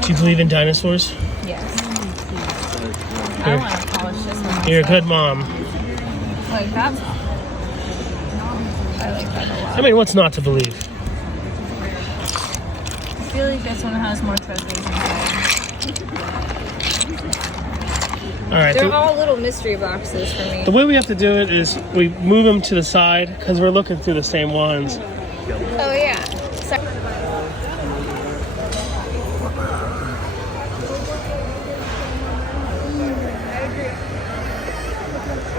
Do you believe in dinosaurs? Yes. I want to polish this one. You're a good mom. Like that. I like that a lot. I mean, what's not to believe? I feel like this one has more treasures inside. All right. They're all little mystery boxes for me. The way we have to do it is we move them to the side because we're looking through the same ones. Oh yeah.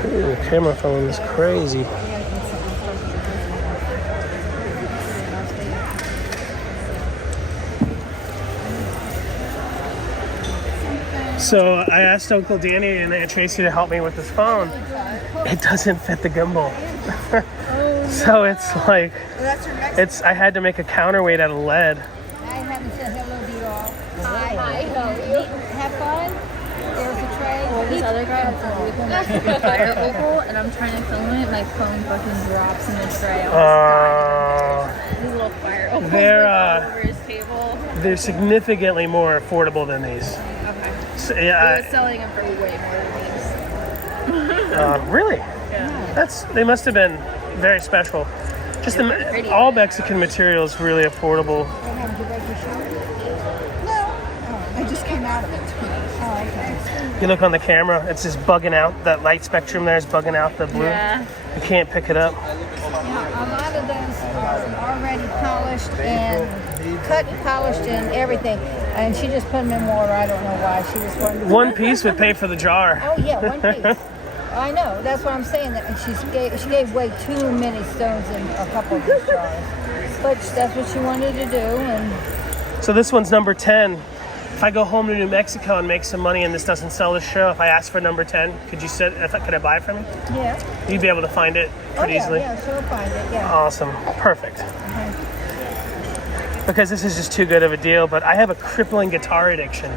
Ooh, the camera phone is crazy. So I asked Uncle Danny and Aunt Tracy to help me with this phone. It doesn't fit the gimbal. So it's like, I had to make a counterweight out of lead. I haven't said hello to you all. Hi. Have fun. There's a tray. Well, this other guy has a fire opal, and I'm trying to film it. My phone fucking drops in the tray. These little fire opals over his table. They're significantly more affordable than these. Okay. So, He yeah, was selling them for way more than these. really? Yeah. They must have been very special. Just all Mexican materials really affordable. I just came out of it. Oh, okay. You look on the camera, it's just bugging out. That light spectrum there is bugging out the blue. Yeah. You can't pick it up. Yeah, a lot of those are already polished and cut and polished and everything. And she just put them in water. I don't know why. She just wanted. One piece would pay for the jar. Oh yeah, one piece. I know. That's what I'm saying. That she gave way too many stones in a couple of these jars. But that's what she wanted to do. And So this one's number 10. If I go home to New Mexico and make some money and this doesn't sell this show, if I ask for number 10, could I buy it from you? yeah. You'd be able to find it pretty easily. Yeah, she'll find it. Yeah. Awesome. Perfect. Because this is just too good of a deal, but I have a crippling guitar addiction.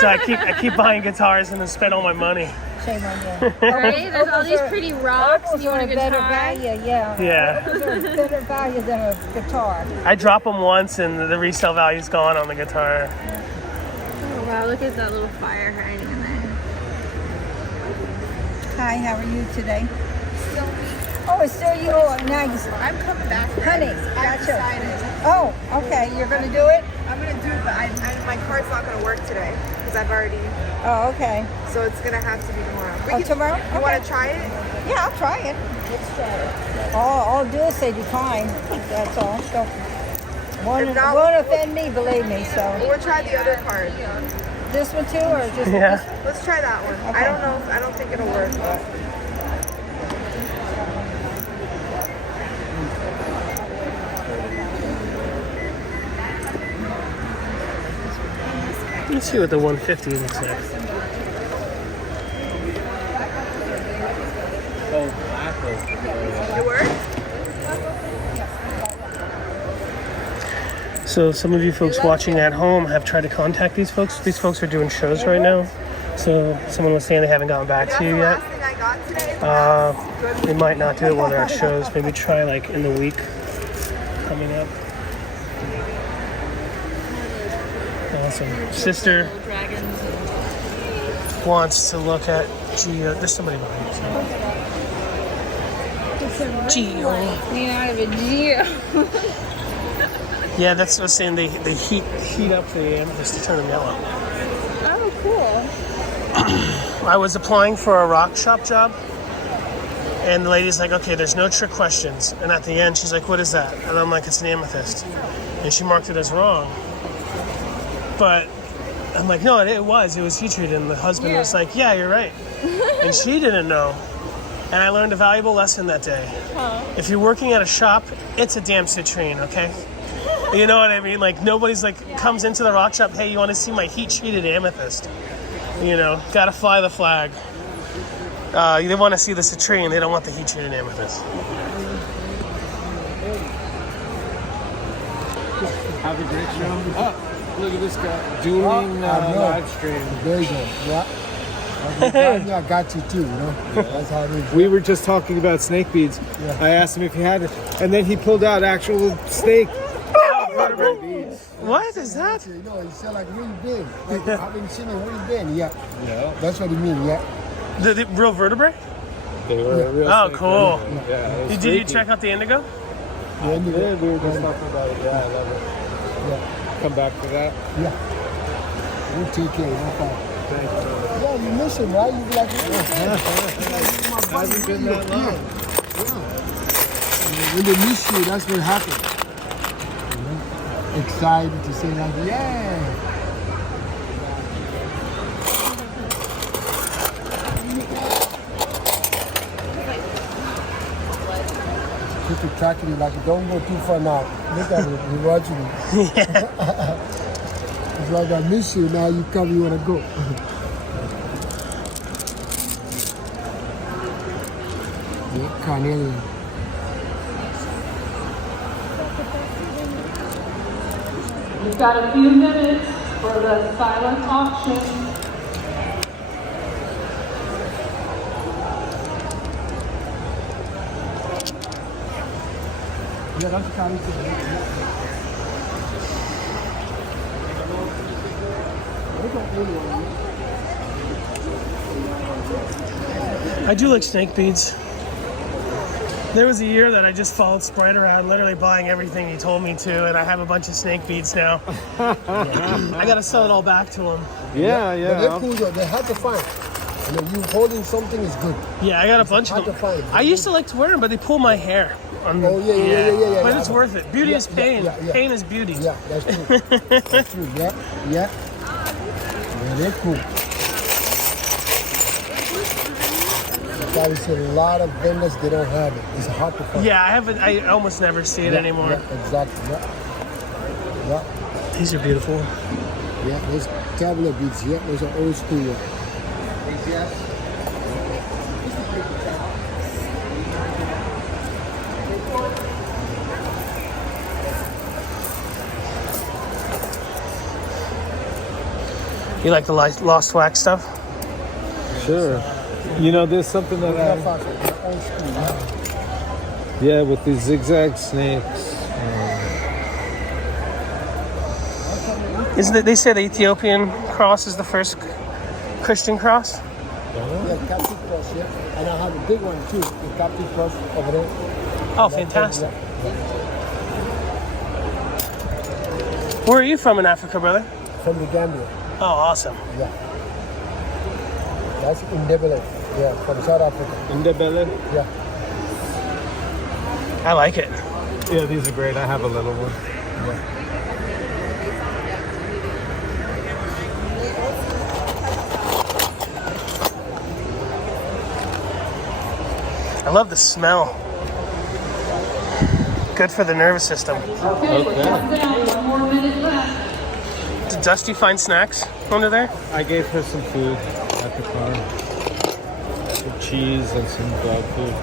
So I keep buying guitars and then spend all my money. Shame on you. Right? There's all these pretty rocks. Opals You want are a a better guitar? value, yeah. Yeah. Opals are a better value than a guitar. I drop them once and the resale value's gone on the guitar. Oh, wow, look at that little fire hiding in there. Hi, how are you today? Oh, it's still you. Oh, nice. I'm coming back. Honey, I gotcha. decided. Oh, okay. You're going to do it? I'm going to do it, but my car's not going to work today because I've already... Oh, okay. So it's going to have to be tomorrow. Tomorrow? You want to try it? Yeah, I'll try it. Let's try it. All I'll do is say decline. That's all. So, won't offend me, believe me. So We'll try the other card. this one too, or just Let's try that one. Okay. I don't know. I don't think it'll work. But... Let's see what the 150 looks like. It worked? So some of you folks watching at home have tried to contact these folks. These folks are doing shows right now. So someone was saying they haven't gotten back to you yet. Last thing I got today. They might not do it while they're at shows. Maybe try like in the week coming up. Awesome. Sister wants to look at Geo. There's somebody behind you. Geo. Made out of a geo. Yeah, that's what I was saying. They heat up the amethyst to turn them yellow. Oh, cool. I was applying for a rock shop job, and the lady's like, okay, there's no trick questions. And at the end, she's like, what is that? And I'm like, it's an amethyst. And she marked it as wrong. But I'm like, no, it was featured. And the husband was like, yeah, you're right. And she didn't know. And I learned a valuable lesson that day. If you're working at a shop, it's a damn citrine, okay? You know what I mean? Like, nobody's like, comes into the rock shop, hey, you want to see my heat-treated amethyst? You know, gotta fly the flag. They want to see the citrine, they don't want the heat-treated amethyst. Have a great show. Oh, look at this guy. Dueling live stream. There you go. Yeah. I got you too, you know? That's how it is. We were just talking about snake beads. I asked him if he had it, and then he pulled out actual snake. What is that? You know, it sounds like really big. Like, I haven't seen it really big. Yeah. Yeah. That's what it means. Yeah. The real vertebrae? They were real Oh, snake cool. vertebrae. Yeah. Did you check out the indigo? Yeah, we were just talking about it. Yeah, I love it. Yeah. Come back for that. Yeah. We'll take care. No problem. Thank you. Yeah, you miss him, right? You be like, Hasn't been that long. Yeah. When they miss you, that's what happens. You know? Excited to say like, yeah. Keep it tracking you like, don't go too far now. Look at it, you're watching it. It's like I miss you, now you come, you want to go. Yeah, carnelian. We've got a few minutes for the silent auction. Yeah, that's the kind of I do like snake beads. There was a year that I just followed Sprite around, literally buying everything he told me to, and I have a bunch of snake beads now. I gotta sell it all back to him. Yeah, yeah. But they're cool though, they're hard to find. You know, you holding something is good. Yeah, I got a bunch of Hard to them. find. I used to like to wear them, but they pull my hair. Oh, yeah. But it's worth it. Beauty is pain. Pain is beauty. Yeah, that's true. That's true. Yeah. Yeah, they're cool. I see a lot of vendors, they don't have it. It's hard to find. Yeah, I almost never see it anymore. Yeah, exactly. Yeah. These are beautiful. Yeah, those tablet beads. Yeah, those are old school. Yeah. You like the lost wax stuff? Sure. You know, there's something that yeah, with these zigzag snakes. Isn't it? They say the Ethiopian cross is the first Christian cross. Yeah, Captive cross, yeah. And I have a big one too, the Captive cross over there. Oh, fantastic. Where are you from in Africa, brother? From the Gambia. Oh, awesome. Yeah. That's Indebele. Yeah, from South Africa. Indebele? Yeah. I like it. Yeah, these are great. I have a little one. I love the smell. Good for the nervous system. Okay. One more minute left. Did Dusty find snacks under there? I gave her some food at the car. Some cheese and some dog food.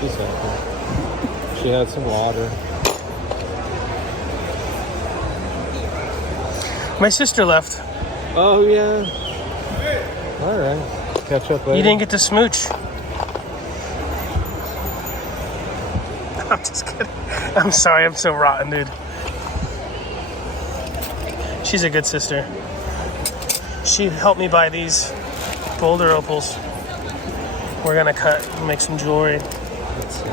She's happy. She had some water. My sister left. Oh, yeah. All right. Catch up later. You didn't get to smooch. I'm just kidding. I'm sorry, I'm so rotten, dude. She's a good sister. She helped me buy these Boulder Opals. We're gonna cut and make some jewelry. Let's see.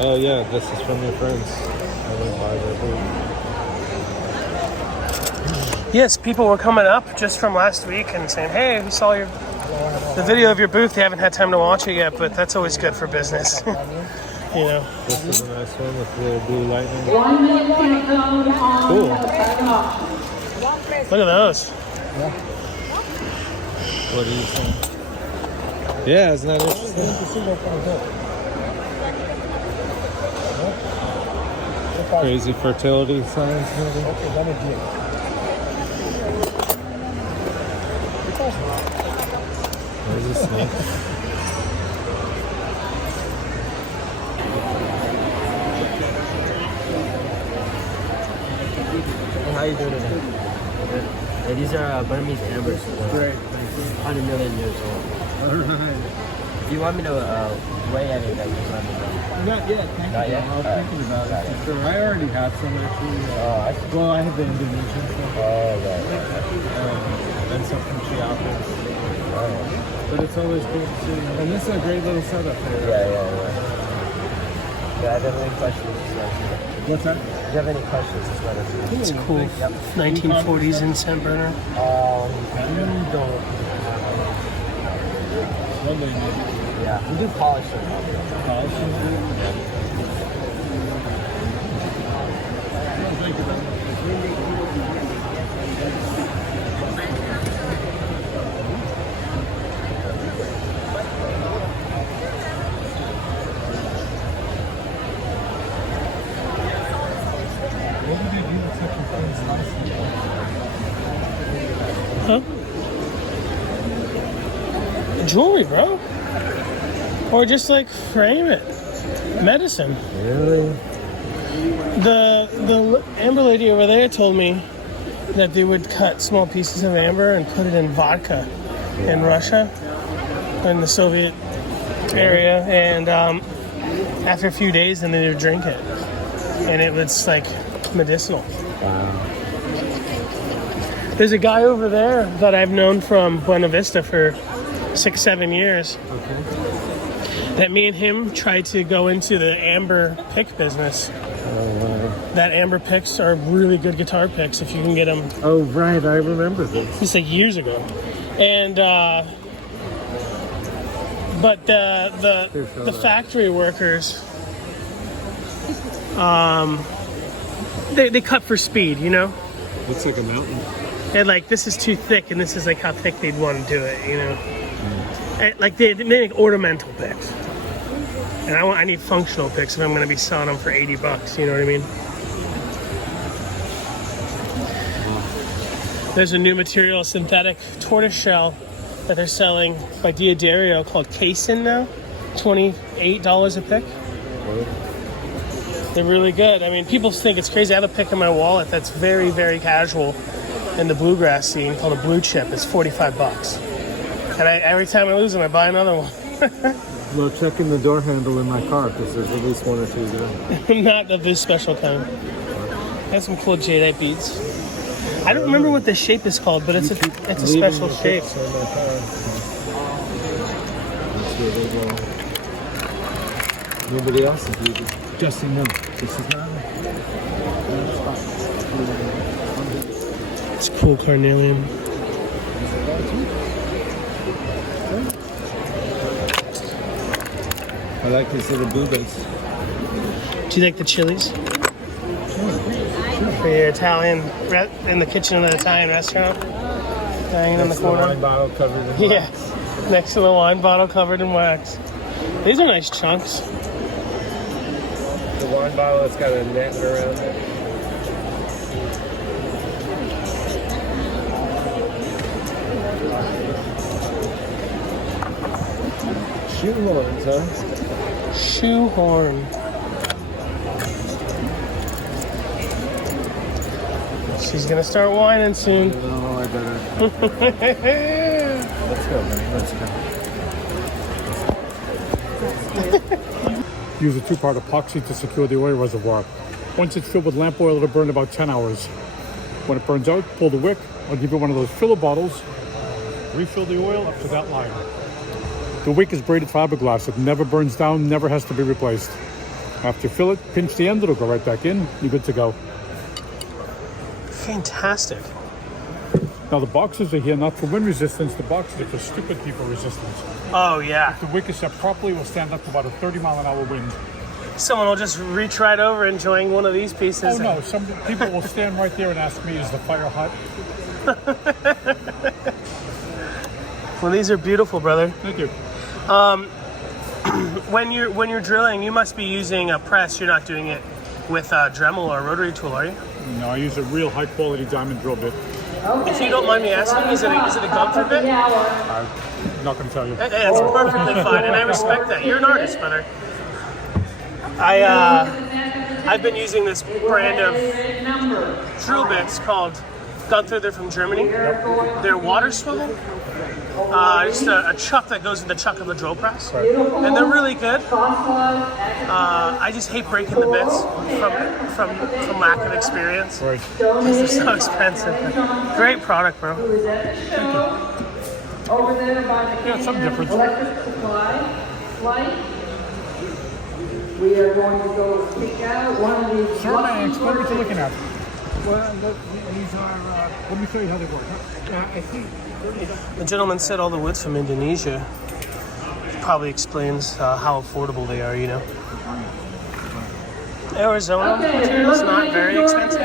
Oh yeah, this is from your friends. I went by their booth. Yes, people were coming up just from last week and saying, hey, we saw the video of your booth. They haven't had time to watch it yet, but that's always good for business. You know. This is a nice one with the little blue lightning. 1 minute countdown on Cool. the second auction. Look at those. What do you think? Yeah, isn't that interesting? Crazy fertility signs, maybe? Okay, let me do it. There's a snake. How are you doing today? Good. Yeah, these are Burmese ambers. Great. 100 million years old. If you want me to weigh any of them, just let me know. Not yet. Not yet? I was All right. thinking about Got it. it. So I already have some actually. Well, I have the Indonesian stuff. And some from Chiapas. But it's always cool to see. And this is a great little setup here. Yeah, I have any questions? What's that? If you have any questions, just let us know. It's cool. 1940s in San Bernard. Yeah, we do polish it. Huh? Jewelry, bro. Or just like frame it. Medicine. Really? The amber lady over there told me that they would cut small pieces of amber and put it in vodka in Russia, in the Soviet area, and after a few days, then they would drink it, and it was like medicinal. Wow. There's a guy over there that I've known from Buena Vista for 6-7 years. Okay. That me and him tried to go into the amber pick business. That amber picks are really good guitar picks if you can get them. Oh, right. I remember this. It's like years ago. And, but the factory workers, they cut for speed, you know? Looks like a mountain. And like, this is too thick, and this is like how thick they'd want to do it, you know? And, like, they make ornamental picks. And I need functional picks if I'm going to be selling them for $80, you know what I mean? There's a new material, a synthetic tortoiseshell that they're selling by Diodario called Casein now. $28 a pick. They're really good. I mean, people think it's crazy. I have a pick in my wallet that's very, very casual in the bluegrass scene called a blue chip. It's $45. And every time I lose them, I buy another one. Well, checking the door handle in my car because there's at least one or two there. Not of this special kind. That's some cool jadeite beads. I don't remember what the shape is called, but it's a special shape. That's where they go. Nobody else is using. Just no. This is not. It's cool carnelian. I like these little boobies. Do you like the chilies? For your Italian, in the kitchen of the Italian restaurant? Hanging in the corner? Wine bottle covered in wax. Yeah, next to the wine bottle covered in wax. These are nice chunks. The wine bottle that's got a net around it. Shoehorns, huh? Shoehorn. She's gonna start whining soon. Oh, I better. Let's go, man. Let's go. Use a two-part epoxy to secure the oil reservoir. Once it's filled with lamp oil, it'll burn about 10 hours. When it burns out, pull the wick. I'll give you one of those filler bottles. Refill the oil up to that line. The wick is braided fiberglass. It never burns down, never has to be replaced. After you fill it, pinch the end, it'll go right back in. You're good to go. Fantastic. Now the boxes are here not for wind resistance, the boxes are for stupid people resistance. Oh, yeah. If the wick is set properly, it will stand up to about a 30-mile-an-hour wind. Someone will just reach right over enjoying one of these pieces. Oh no, some people will stand right there and ask me, is the fire hot? Well, these are beautiful, brother. Thank you. When you're drilling, you must be using a press. You're not doing it with a Dremel or a rotary tool, are you? No, I use a real high-quality diamond drill bit. If you don't mind me asking, is it a Gunther bit? I'm not going to tell you. That's perfectly fine, and I respect that. You're an artist, brother. I've been using this brand of drill bits called Gunther. They're from Germany. They're water swivel. just a chuck that goes in the chuck of a drill press, and they're really good. I just hate breaking the bits from lack of experience. Right. Because they're so expensive. Great product, bro. Over there by the Yeah, some difference. electric supply light. We are going to go pick out one of these. Sir, Max, what are you looking at? Well, these are, let me show you how they work. I think The gentleman said all the wood's from Indonesia. Probably explains how affordable they are, you know. Arizona material's not very expensive.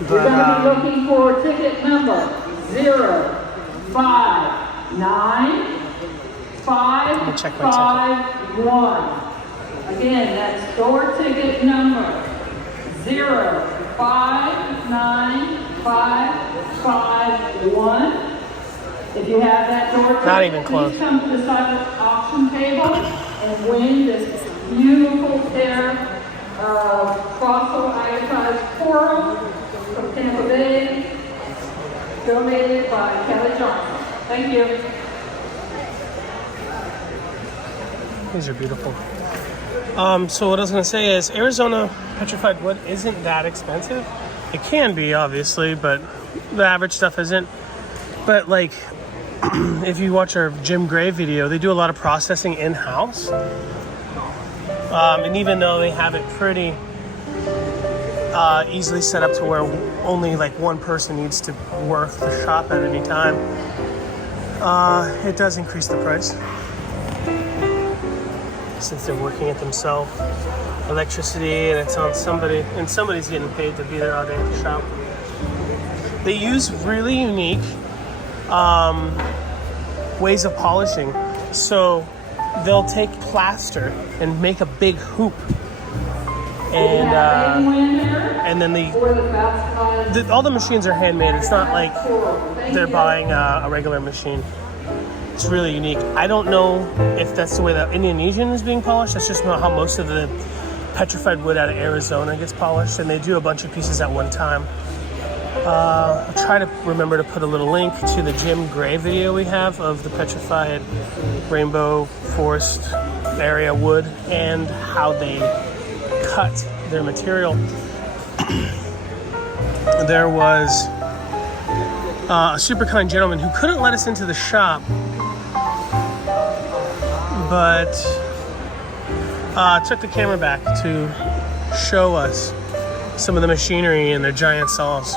We're going to be looking for ticket number 059551. Again, that's door ticket number 059551. If you have that door ticket, Not even close. please come to the silent auction table and win this beautiful pair of fossilized coral from Tampa Bay, donated by Kelly Johnson. Thank you. These are beautiful. So what I was going to say is Arizona petrified wood isn't that expensive. It can be, obviously, but the average stuff isn't. But like, if you watch our Jim Gray video, they do a lot of processing in-house. And even though they have it pretty easily set up to where only like one person needs to work the shop at any time, it does increase the price. Since they're working it themselves, electricity, and it's on somebody, and somebody's getting paid to be there all day at the shop. They use really unique ways of polishing. So they'll take plaster and make a big hoop, and then all the machines are handmade. It's not like they're buying a regular machine. It's really unique. I don't know if that's the way that Indonesian is being polished. That's just how most of the petrified wood out of Arizona gets polished, and they do a bunch of pieces at one time. I'll try to remember to put a little link to the Jim Gray video we have of the petrified rainbow forest area wood and how they cut their material. There was a super kind gentleman who couldn't let us into the shop, but took the camera back to show us some of the machinery and their giant saws.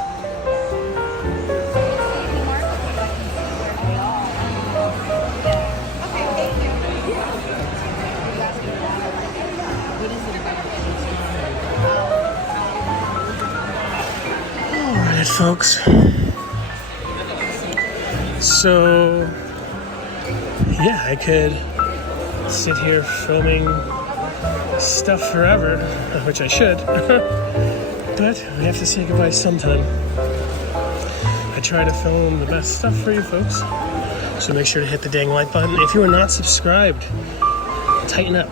Alright, folks. So, yeah, I could sit here filming stuff forever, which I should, but we have to say goodbye sometime. I try to film the best stuff for you folks, so make sure to hit the dang like button. If you are not subscribed, tighten up.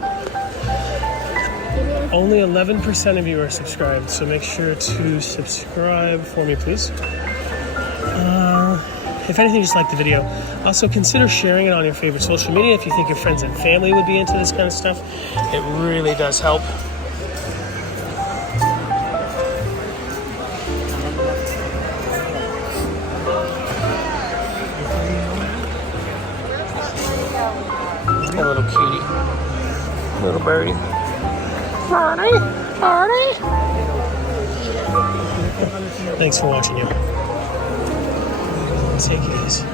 Only 11% of you are subscribed, so make sure to subscribe for me, please. If anything, just like the video. Also, consider sharing it on your favorite social media if you think your friends and family would be into this kind of stuff. It really does help. A little cutie. Little birdie. Birdie! Birdie! Thanks for watching, y'all. Take it easy.